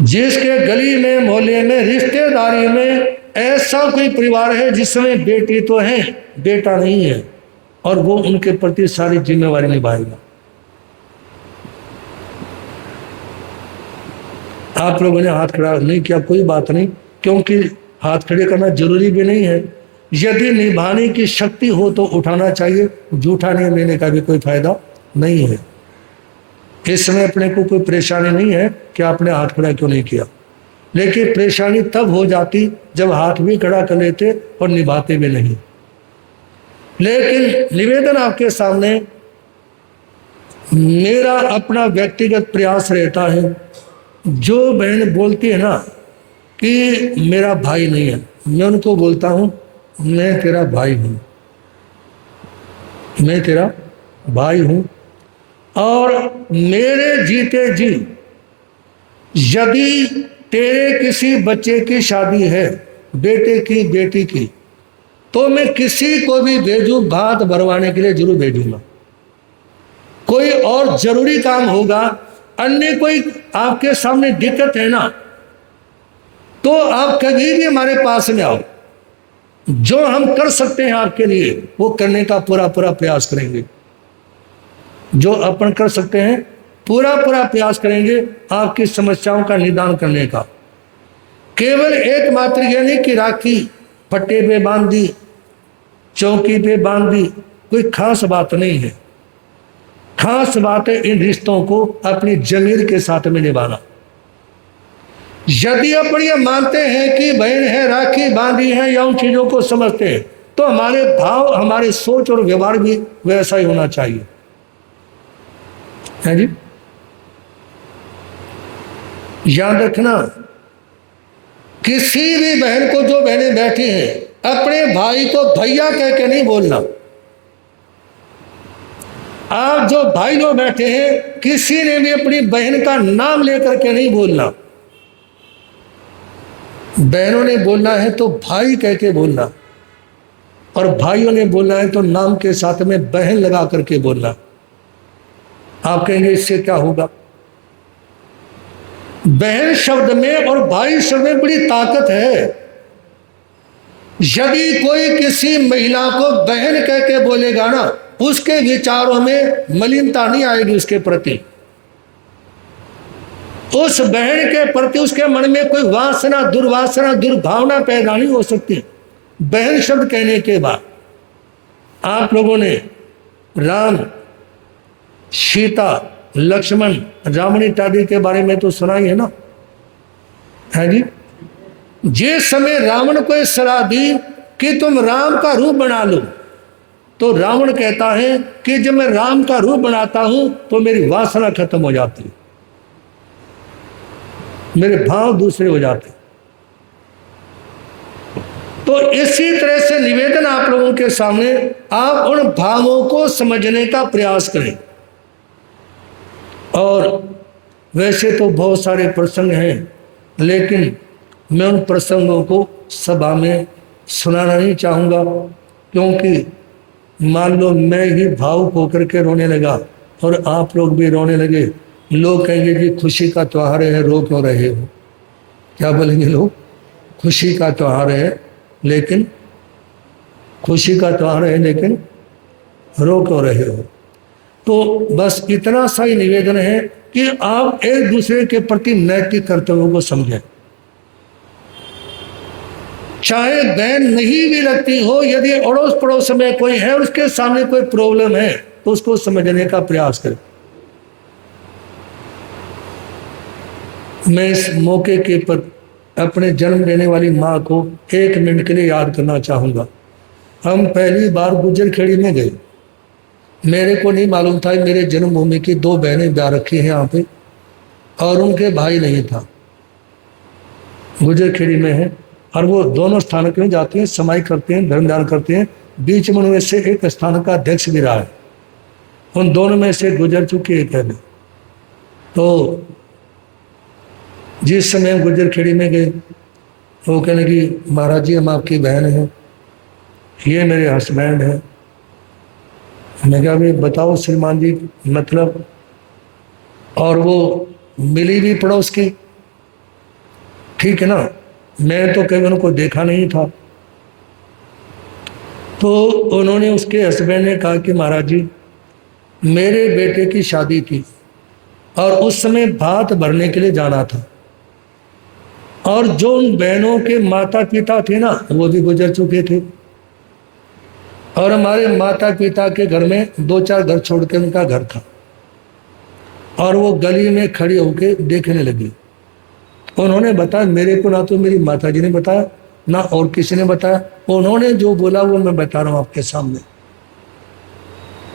जिसके गली में, मोहल्ले में, रिश्तेदारी में ऐसा कोई परिवार है जिसमें बेटी तो है, बेटा नहीं है, और वो उनके प्रति सारी जिम्मेवारी निभाएगा। आप लोगों ने हाथ खड़ा नहीं किया, कोई बात नहीं, क्योंकि हाथ खड़े करना जरूरी भी नहीं है। यदि निभाने की शक्ति हो तो उठाना चाहिए, जूठा नहीं लेने का भी कोई फायदा नहीं है। इस समय अपने को कोई परेशानी नहीं है कि आपने हाथ खड़ा क्यों नहीं किया, लेकिन परेशानी तब हो जाती जब हाथ भी खड़ा कर लेते और निभाते भी नहीं। लेकिन निवेदन आपके सामने, मेरा अपना व्यक्तिगत प्रयास रहता है, जो बहन बोलती है ना कि मेरा भाई नहीं है, मैं उनको बोलता हूँ, मैं तेरा भाई हूँ, मैं तेरा भाई हूँ। और मेरे जीते जी यदि तेरे किसी बच्चे की शादी है, बेटे की, बेटी की, तो मैं किसी को भी भेजूं, भात भरवाने के लिए जरूर भेजूंगा। कोई और जरूरी काम होगा, अन्य कोई आपके सामने दिक्कत है ना, तो आप कभी भी हमारे पास में आओ। जो हम कर सकते हैं आपके लिए वो करने का पूरा प्रयास करेंगे। जो अपन कर सकते हैं पूरा प्रयास करेंगे आपकी समस्याओं का निदान करने का। केवल एकमात्र यह नहीं कि राखी फट्टे पे बांध दी, चौकी पे बांध दी, कोई खास बात नहीं है। खास बात है इन रिश्तों को अपनी जमीर के साथ में निभाना। यदि अपन ये मानते हैं कि बहन है, राखी बांधी है या उन चीजों को समझते हैं, तो हमारे भाव, हमारे सोच और व्यवहार भी वैसा ही होना चाहिए, है जी। याद रखना, किसी भी बहन को, जो बहनें बैठी हैं, अपने भाई को भैया कह के नहीं बोलना। आप जो भाई लोग बैठे हैं, किसी ने भी अपनी बहन का नाम लेकर के नहीं बोलना। बहनों ने बोलना है तो भाई कह के बोलना, और भाइयों ने बोलना है तो नाम के साथ में बहन लगा करके बोलना। आप कहेंगे इससे क्या होगा? बहन शब्द में और भाई शब्द में बड़ी ताकत है। यदि कोई किसी महिला को बहन कह के बोलेगा ना, उसके विचारों में मलिनता नहीं आएगी उसके प्रति। उस बहन के प्रति उसके मन में कोई वासना, दुर्वासना, दुर्भावना पैदा नहीं हो सकती। बहन शब्द कहने के बाद आप लोगों ने राम, सीता, लक्ष्मण, रावण इत्यादि के बारे में तो सुना ही है ना, है जी। जिस समय रावण को सलाह दी कि तुम राम का रूप बना लो, तो रावण कहता है कि जब मैं राम का रूप बनाता हूं तो मेरी वासना खत्म हो जाती है, मेरे भाव दूसरे हो जाते। तो इसी तरह से निवेदन आप लोगों के सामने, आप उन भावों को समझने का प्रयास करें। और वैसे तो बहुत सारे प्रसंग हैं, लेकिन मैं उन प्रसंगों को सभा में सुनाना नहीं चाहूँगा, क्योंकि मान लो मैं ही भावुक होकर के रोने लगा और आप लोग भी रोने लगे, लोग कहेंगे कि खुशी का त्योहार है, रो क्यों रहे हो? क्या बोलेंगे लोग? खुशी का त्योहार है लेकिन, खुशी का त्योहार है लेकिन रो क्यों रहे हो? तो बस इतना सा ही निवेदन है कि आप एक दूसरे के प्रति नैतिक कर्तव्यों को समझें। चाहे बहन नहीं भी लगती हो, यदि अड़ोस पड़ोस में कोई है, उसके सामने कोई प्रॉब्लम है, तो उसको समझने का प्रयास करें। मैं इस मौके के पर अपने जन्म देने वाली माँ को 1 मिनट के लिए याद करना चाहूँगा। हम पहली बार गुजरखेड़ी में गए, मेरे को नहीं मालूम था मेरे जन्मभूमि की 2 बहनें ब्याह रखी हैं यहाँ पे, और उनके भाई नहीं था। गुजरखेड़ी में है, और वो दोनों स्थानक में जाते हैं, समाई करते हैं, धर्मदान करते हैं। बीच में उनमें से एक स्थानक का अध्यक्ष भी रहा है, उन दोनों में से गुजर चुके एक है। तो जिस समय गुजरखेड़ी में गए, वो कहने लगी, महाराज जी हम आपकी बहन हैं, ये मेरे हस्बैंड हैं। मैं कहा भाई बताओ श्रीमान जी, मतलब? और वो मिली भी पड़ोस की, ठीक है ना, मैं तो कभी उनको देखा नहीं था। तो उन्होंने, उसके हस्बैंड ने कहा कि महाराज जी मेरे बेटे की शादी थी और उस समय भात भरने के लिए जाना था, और जो उन बहनों के माता पिता थे ना, वो भी गुजर चुके थे, और हमारे माता पिता के घर में 2-4 घर छोड़ के उनका घर था, और वो गली में खड़ी होके देखने लगी। उन्होंने बताया, मेरे को ना तो मेरी माता जी ने बताया, ना और किसी ने बताया, उन्होंने जो बोला वो मैं बता रहा हूँ आपके सामने।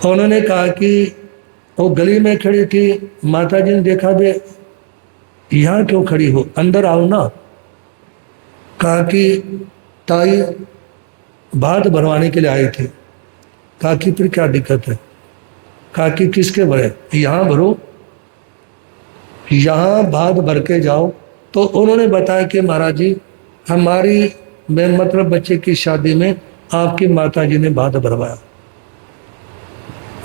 उन्होंने कहा कि वो गली में खड़ी थी, माता जी ने देखा, बे यहाँ क्यों खड़ी हो, अंदर आओ ना। कहा कि ताई भात भरवाने के लिए आए थे। कहा कि फिर क्या दिक्कत है? कहा कि किसके भरे? यहाँ भरो, यहाँ भात भर के जाओ। तो उन्होंने बताया कि महाराज जी हमारी, मतलब बच्चे की शादी में आपकी माता जी ने भात भरवाया।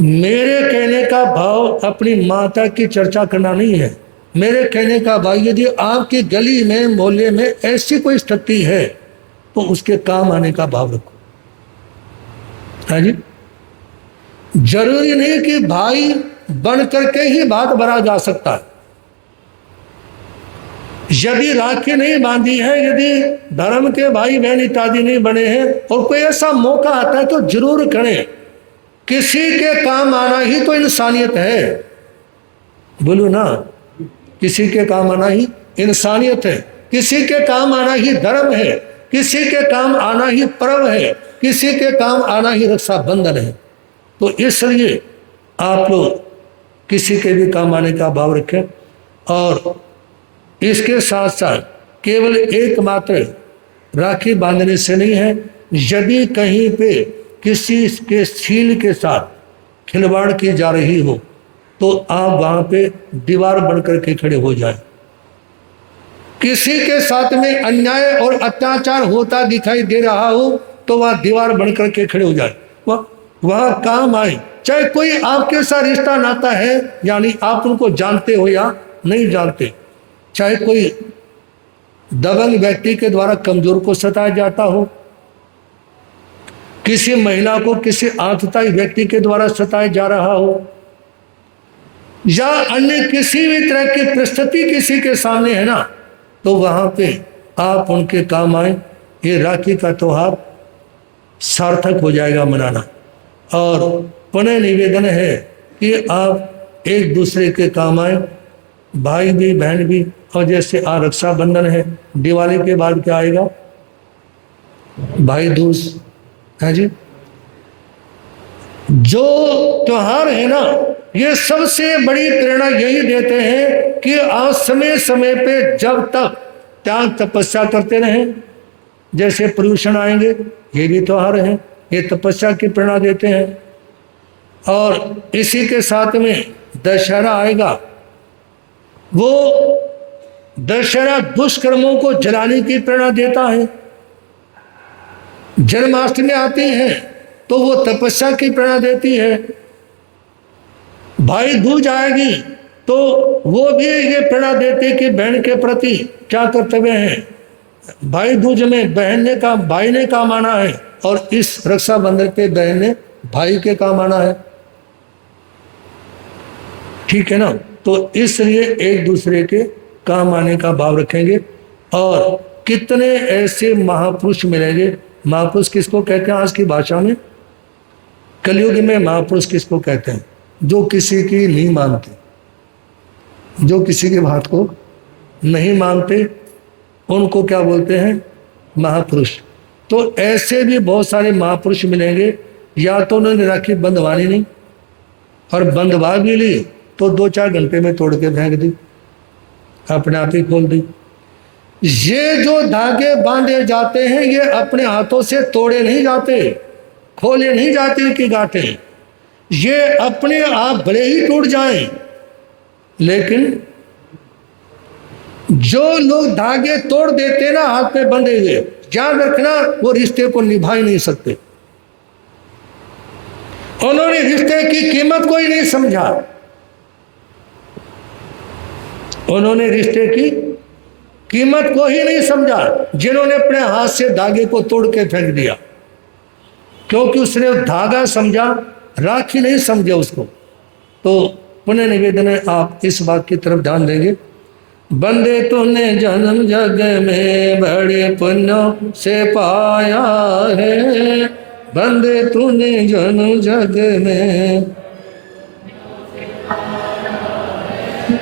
मेरे कहने का भाव अपनी माता की चर्चा करना नहीं है। मेरे कहने का भाव, यदि आपकी गली में, मोहल्ले में ऐसी कोई स्थिति है तो उसके काम आने का भाव रखो, है जी। जरूरी नहीं कि भाई बन करके ही भात भरा जा सकता है। यदि राखी नहीं बांधी है, यदि धर्म के भाई बहन इत्यादि नहीं बने हैं, और कोई ऐसा मौका आता है तो जरूर करें। किसी के काम आना ही तो इंसानियत है, बोलो ना, किसी के काम आना ही इंसानियत है, किसी के काम आना ही धर्म है, किसी के काम आना ही पर्व है, किसी के काम आना ही रक्षाबंधन है। तो इसलिए आप लोग किसी के भी काम आने का भाव रखें। और इसके साथ साथ केवल एकमात्र राखी बांधने से नहीं है, यदि कहीं पे किसी के शील के साथ खिलवाड़ की जा रही हो तो आप वहां पे दीवार बनकर के खड़े हो जाएं। किसी के साथ में अन्याय और अत्याचार होता दिखाई दे रहा हो तो वह दीवार बनकर के खड़े हो जाए, वह काम आए। चाहे कोई आपके साथ रिश्ता नाता है, यानी आप उनको जानते हो या नहीं जानते, चाहे कोई दबंग व्यक्ति के द्वारा कमजोर को सताया जाता हो, किसी महिला को किसी आतताई व्यक्ति के द्वारा सताया जा रहा हो, या अन्य किसी भी तरह की परिस्थिति किसी के सामने है ना, तो वहां पे आप उनके काम आए। ये राखी का त्योहार सार्थक हो जाएगा मनाना। और पुनः निवेदन है कि आप एक दूसरे के काम आए, भाई भी बहन भी। और जैसे आज रक्षाबंधन है, दिवाली के बाद क्या आएगा, भाई दूज है जी। जो त्योहार है ना, ये सबसे बड़ी प्रेरणा यही देते हैं कि आप समय समय पे जब तक त्याग तपस्या करते रहें। जैसे पर्यूषण आएंगे, ये भी त्योहार है, ये तपस्या की प्रेरणा देते हैं। और इसी के साथ में दशहरा आएगा, वो दशहरा दुष्कर्मों को जलाने की प्रेरणा देता है। जन्माष्टमी आती है तो वो तपस्या की प्रेरणा देती है। भाई दूज आएगी तो वो भी ये प्रेरणा देती कि बहन के प्रति क्या कर्तव्य है। भाई दूज में बहन ने काम, भाई ने काम आना है, और इस रक्षाबंधन पे बहन ने भाई के काम आना है। ठीक है ना। तो इसलिए एक दूसरे के काम आने का भाव रखेंगे। और कितने ऐसे महापुरुष मिलेंगे। महापुरुष किसको कहते हैं आज की भाषा में? कलयुग में महापुरुष किसको कहते हैं? जो किसी की नहीं मानते, जो किसी की बात को नहीं मानते, उनको क्या बोलते हैं? महापुरुष। तो ऐसे भी बहुत सारे महापुरुष मिलेंगे। या तो उन्होंने राखी बंधवानी नहीं, और बंधवा भी ली तो 2-4 घंटे में तोड़ के फेंक दी, अपने आप ही खोल दी। ये जो धागे बांधे जाते हैं, ये अपने हाथों से तोड़े नहीं जाते, खोले नहीं जाते इनकी गांठें। ये अपने आप भले ही टूट जाएं, लेकिन जो लोग धागे तोड़ देते ना हाथ पे बंधे हुए, याद रखना वो रिश्ते को निभा ही नहीं सकते। उन्होंने रिश्ते की कीमत को ही नहीं समझा, उन्होंने रिश्ते की कीमत को ही नहीं समझा, जिन्होंने अपने हाथ से धागे को तोड़ के फेंक दिया। क्योंकि उसने धागा समझा, राखी नहीं समझे उसको। तो पुनः निवेदन है, आप इस बात की तरफ ध्यान देंगे। बंदे तूने जन्म जग में बड़े पुण्यों से पाया है, बंदे तूने जन्म जग में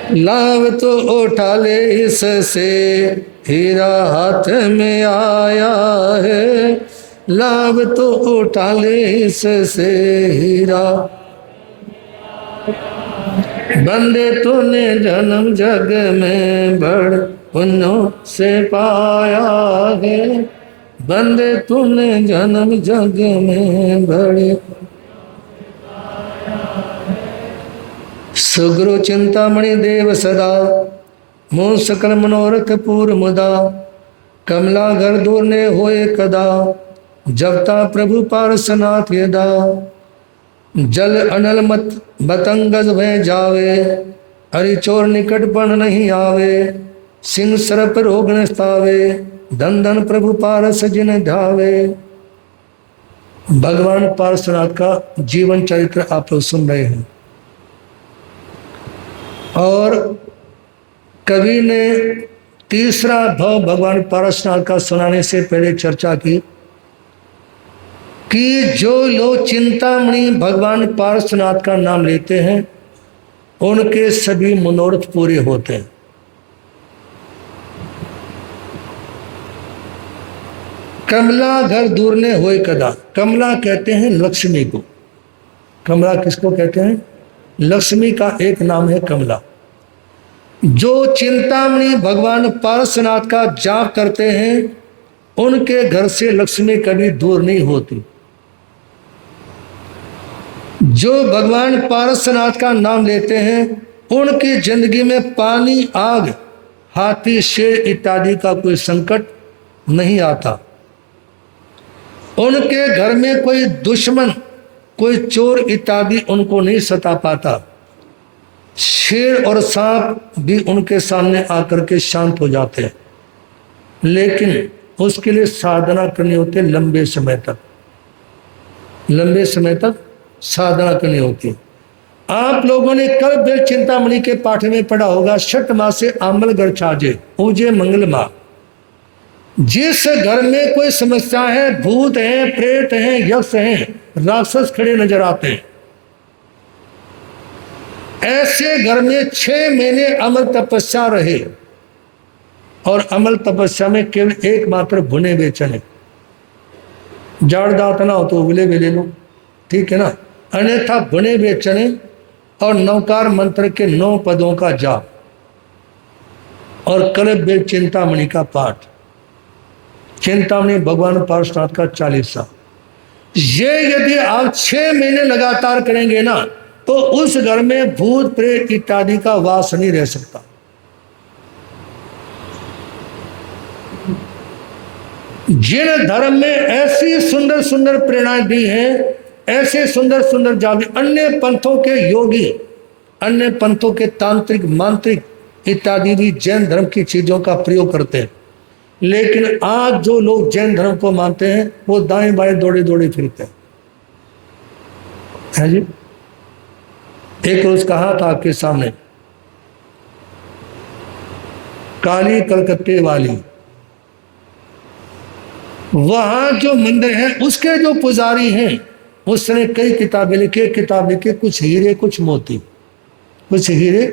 लाभ तो उठा ले इससे, हीरा हाथ में आया है, लाभ तो उठा ले इससे हीरा। बंदे तूने जन्म जग में बड़ पुण्यों से पाया है, बंदे तूने जन्म जग में बड़े। सुगुरु चिंतामणि देव सदा, मोह सकल मनोरथ पूर मुदा, कमला घर दूर ने होए कदा, जबता प्रभु पारसनाथ यदा। जल अनल मत बतंगज भय जावे, हरि चोर निकट बन नहीं आवे, सिंह सरप रोग न स्तावे, धन धन प्रभु पारस जिन ध्यावे। भगवान पारसनाथ का जीवन चरित्र आप लोग सुन रहे हैं। और कवि ने तीसरा भाव भगवान पारसनाथ का सुनाने से पहले चर्चा की कि जो लोग चिंतामणि भगवान पारसनाथ का नाम लेते हैं उनके सभी मनोरथ पूरे होते हैं। कमला घर दूर ने होए कदा, कमला कहते हैं लक्ष्मी को। कमला किसको कहते हैं? लक्ष्मी का एक नाम है कमला। जो चिंतामणि भगवान पारसनाथ का जाप करते हैं उनके घर से लक्ष्मी कभी दूर नहीं होती। जो भगवान पारसनाथ का नाम लेते हैं उनकी जिंदगी में पानी, आग, हाथी, शेर इत्यादि का कोई संकट नहीं आता। उनके घर में कोई दुश्मन, कोई चोर इत्यादि उनको नहीं सता पाता। शेर और सांप भी उनके सामने आकर के शांत हो जाते हैं, लेकिन उसके लिए साधना करनी होती है लंबे समय तक। लंबे समय तक साधना करनी होती है। आप लोगों ने कल बेल चिंतामणि के पाठ में पढ़ा होगा, छठ मासे आमल घर छाजे पूजे मंगल माँ। जिस घर में कोई समस्या है, भूत हैं, प्रेत हैं, यक्ष हैं, राक्षस खड़े नजर आते हैं, ऐसे घर में 6 महीने अमल तपस्या रहे। और अमल तपस्या में केवल एकमात्र भुने हुए चने, जाड़ दांत ना हो तो उबले हुए ले लो, ठीक है ना, अन्यथा भुने हुए चने और नवकार मंत्र के 9 पदों का जाप और कल बेल चिंतामणि का पाठ, चिंतामणि भगवान पारसनाथ का 40सा। ये यदि आप 6 महीने लगातार करेंगे ना तो उस घर में भूत प्रेत इत्यादि का वास नहीं रह सकता। जिन धर्म में ऐसी सुंदर सुंदर प्रेरणाएं दी हैं, ऐसे सुंदर सुंदर जाति, अन्य पंथों के योगी, अन्य पंथों के तांत्रिक, मांत्रिक इत्यादि भी जैन धर्म की चीजों का प्रयोग करते हैं। लेकिन आज जो लोग जैन धर्म को मानते हैं वो दाएं बाएं दौड़े दौड़े फिरते हैं। है जी, एक रोज कहा था आपके सामने, काली कलकत्ते वाली, वहां जो मंदिर है उसके जो पुजारी हैं उसने कई किताबें लिखी, किताब लिखी, कुछ हीरे कुछ मोती, कुछ हीरे।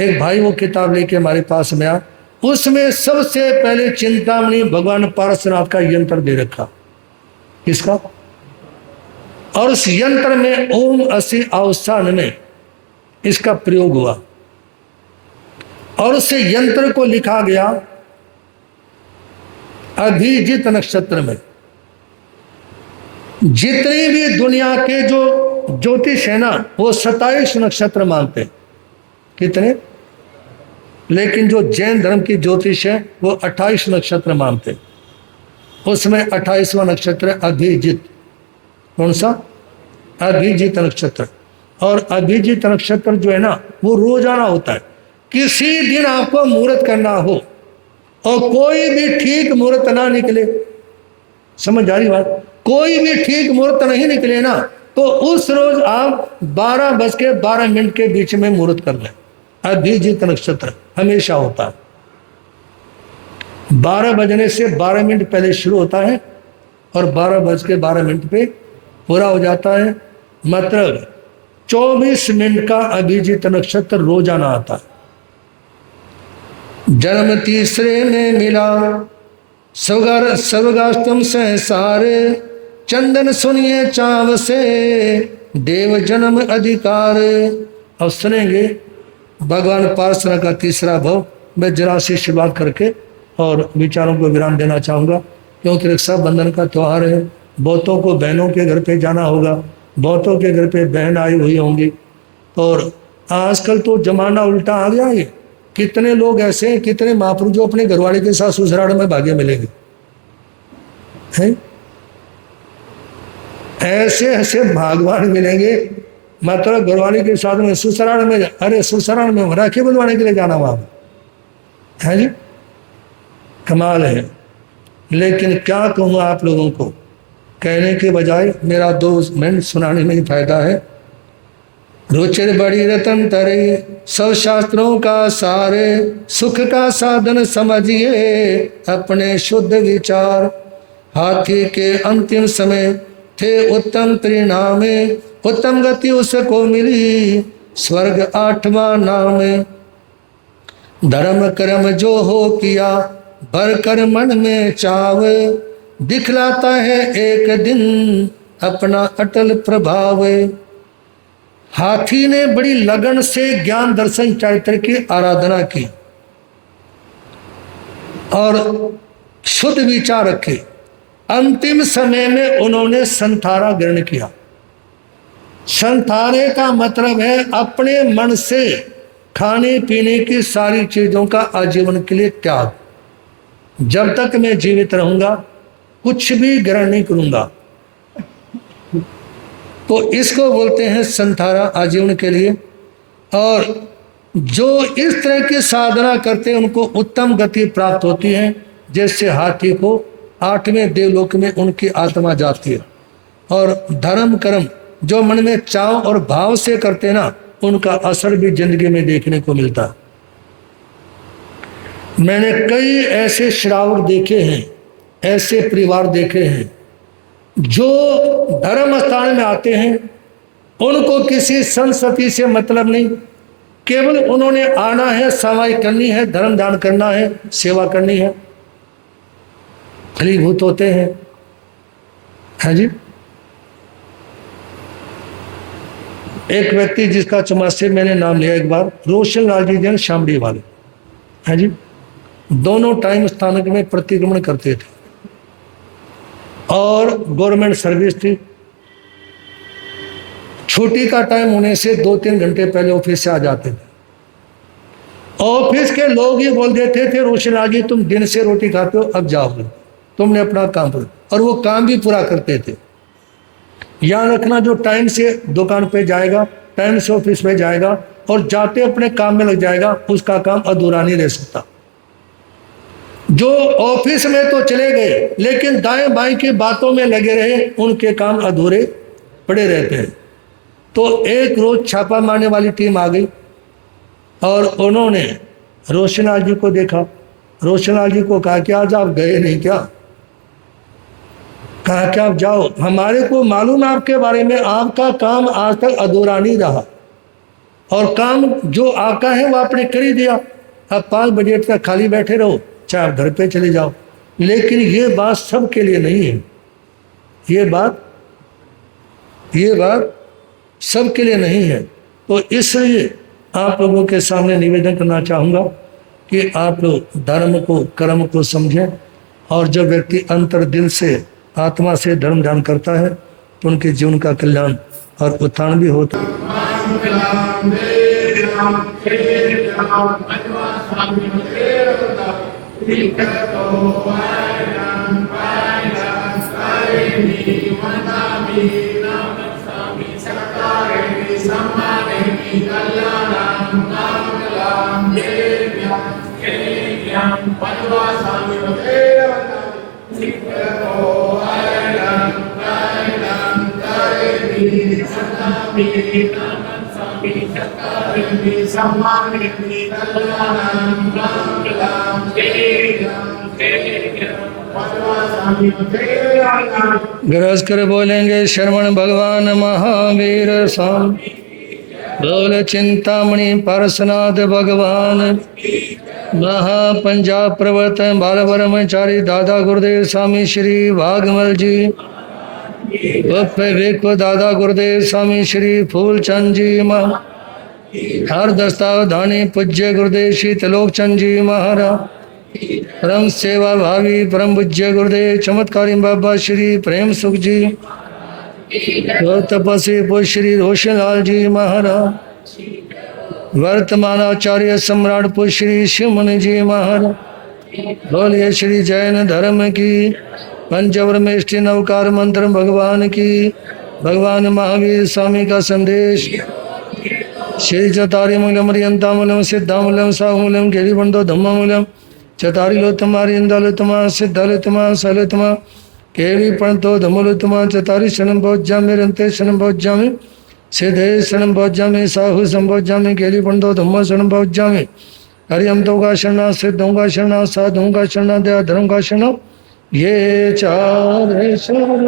एक भाई वो किताब लेके हमारे पास में आया, उसमें सबसे पहले चिंतामणि भगवान पारसनाथ का यंत्र दे रखा। किसका? और उस यंत्र में ओम असी अवसान में इसका प्रयोग हुआ और उस यंत्र को लिखा गया अभिजीत नक्षत्र में। जितनी भी दुनिया के जो ज्योतिष है ना वो 27 नक्षत्र मानते हैं। कितने? लेकिन जो जैन धर्म की ज्योतिष है वो 28 नक्षत्र मानते हैं। उसमें 28वां नक्षत्र अभिजीत। कौन सा? अभिजीत नक्षत्र। और अभिजीत नक्षत्र जो है ना वो रोजाना होता है। किसी दिन आपको मुहूर्त करना हो और कोई भी ठीक मुहूर्त ना निकले, समझ आ रही बात, कोई भी ठीक मुहूर्त नहीं निकले ना तो उस रोज आप 12:12 के बीच में मुहूर्त कर लें। अभिजीत नक्षत्र हमेशा होता है। 12 बजने से 12 मिनट पहले शुरू होता है और 12:12 पे पूरा हो जाता है। मतलब 24 मिनट का अभिजीत नक्षत्र रोजाना आता है। जन्म तीसरे में मिला स्वर्गाष्टम संसारे, चंदन सुनिए चाव से देव जन्म अधिकार। और सुनेंगे भगवान पारसनाथ का तीसरा भाव। मैं जरा से शुरुआत करके और विचारों को विराम देना चाहूँगा, क्योंकि रक्षाबंधन का त्यौहार है। बहुतों को बहनों के घर पे जाना होगा, बहुतों के घर पे बहन आई हुई होंगी। और आजकल तो जमाना उल्टा आ गया है। कितने लोग ऐसे हैं, कितने महापुरुष जो अपने घरवाले के साथ ससुराल में भागे मिलेंगे हैं? ऐसे ऐसे भगवान मिलेंगे, मतलब घरवाले के साथ में ससुराल में, अरे ससुराल में राखी बंधवाने के लिए जाना वहां है जी, कमाल है। लेकिन क्या कहूँ आप लोगों को, कहने के बजाय मेरा 2 मिनट सुनाने में ही फायदा है। रुचिर बड़ी रतन तरे, सब शास्त्रों का सारे, सुख का साधन समझिए अपने शुद्ध विचार। हाथी के अंतिम समय थे उत्तम परिणाम, उत्तम गति उसको मिली स्वर्ग 8वां नाम। धर्म कर्म जो हो किया भर कर मन में चाव, दिखलाता है एक दिन अपना अटल प्रभाव। हाथी ने बड़ी लगन से ज्ञान दर्शन चरित्र की आराधना की और शुद्ध विचार रखे। अंतिम समय में उन्होंने संथारा ग्रहण किया। संथारे का मतलब है अपने मन से खाने पीने की सारी चीजों का आजीवन के लिए त्याग। जब तक मैं जीवित रहूंगा कुछ भी ग्रहण नहीं करूंगा, तो इसको बोलते हैं संथारा आजीवन के लिए। और जो इस तरह की साधना करते हैं उनको उत्तम गति प्राप्त होती है। जैसे हाथी को 8वें देवलोक में उनकी आत्मा जाती है। और धर्म कर्म जो मन में चाव और भाव से करते हैं ना, उनका असर भी जिंदगी में देखने को मिलता है। मैंने कई ऐसे श्रावक देखे हैं, ऐसे परिवार देखे हैं जो धर्म स्थान में आते हैं, उनको किसी संस्कृति से मतलब नहीं, केवल उन्होंने आना है, सवाई करनी है, धर्म दान करना है, सेवा करनी है, फलीभूत होते हैं। हाँ जी, एक व्यक्ति जिसका चमासे मैंने नाम लिया एक बार, रोशन लाल जी जैन शामड़ी वाले। हाँ जी, दोनों टाइम स्थानक में प्रतिक्रमण करते थे और गवर्नमेंट सर्विस थी। छुट्टी का टाइम होने से 2-3 घंटे पहले ऑफिस से आ जाते थे। ऑफिस के लोग ही बोल देते थे, रोशन लाल जी तुम दिन से रोटी खाते हो, अब जाओगे, तुमने अपना काम करो। और वो काम भी पूरा करते थे। याद रखना, जो टाइम से दुकान पे जाएगा, टाइम से ऑफिस में जाएगा और जाते अपने काम में लग जाएगा, उसका काम अधूरा नहीं रह सकता। जो ऑफिस में तो चले गए लेकिन दाएं बाएं की बातों में लगे रहे, उनके काम अधूरे पड़े रहते हैं। तो एक रोज छापा मारने वाली टीम आ गई और उन्होंने रोशनलाल जी को देखा। रोशनलाल जी को कहा कि आज आप गए नहीं क्या? कहा कि आप जाओ, हमारे को मालूम है आपके बारे में, आपका काम आज तक अधूरा नहीं रहा और काम जो आपका है वो आपने कर ही दिया। अब 5 बजे तक खाली बैठे रहो, चाहे आप घर पे चले जाओ। लेकिन ये बात सबके लिए नहीं है, ये बात सबके लिए नहीं है। तो इसलिए आप लोगों के सामने निवेदन करना चाहूँगा कि आप लोग धर्म को, कर्म को समझें। और जब व्यक्ति अंतर दिल से, आत्मा से धर्म ध्यान करता है तो उनके जीवन का कल्याण और उत्थान भी होता है। गरज कर बोलेंगे शरवण भगवान महावीर स्वामी, बोल चिंतामणि पार्श्वनाथ भगवान, महापंजाब प्रवर्तन बाल ब्रह्मचारी दादा गुरुदेव स्वामी श्री भागमल जी, विवेक दादा गुरुदेव स्वामी श्री फूलचंद जी महाराज, हर दस्तावधानी पूज्य गुरुदेव श्री त्रिलोक चंद जी महाराज, परम सेवा भावी परम पूज्य गुरुदेव चमत्कारी बाबा श्री प्रेम सुख जी, तपस्वी पुष्य श्री रोशन लाल जी महाराज, वर्तमान आचार्य सम्राट पुष्य श्री शिवमुनि जी महाराज। बोलिए श्री जैन धर्म की पंचवर्मेष्टि नवकार मंत्र भगवान की, भगवान महावीर स्वामी का संदेश। श्री चतारी मूलम रियंतामूलम सिद्धामूलम साहूलम गिरिबंधो धम्ममूलम चतारी लोतमा रियंदालोतमा सिद्धालोतमा सलोतमा केवी पंतो धमोलोतमा चतारी शनम भोज्यामि रंते शनम भोज्यामि सिद्धे शरण भोज्यामि साहु संभोज्यामि केली पंडो धम्म शरण भोज्यामि हरियम तो का शरण सिद्धों का शरण साधुओं का शरण दया धर्म का शरण ये चार शरण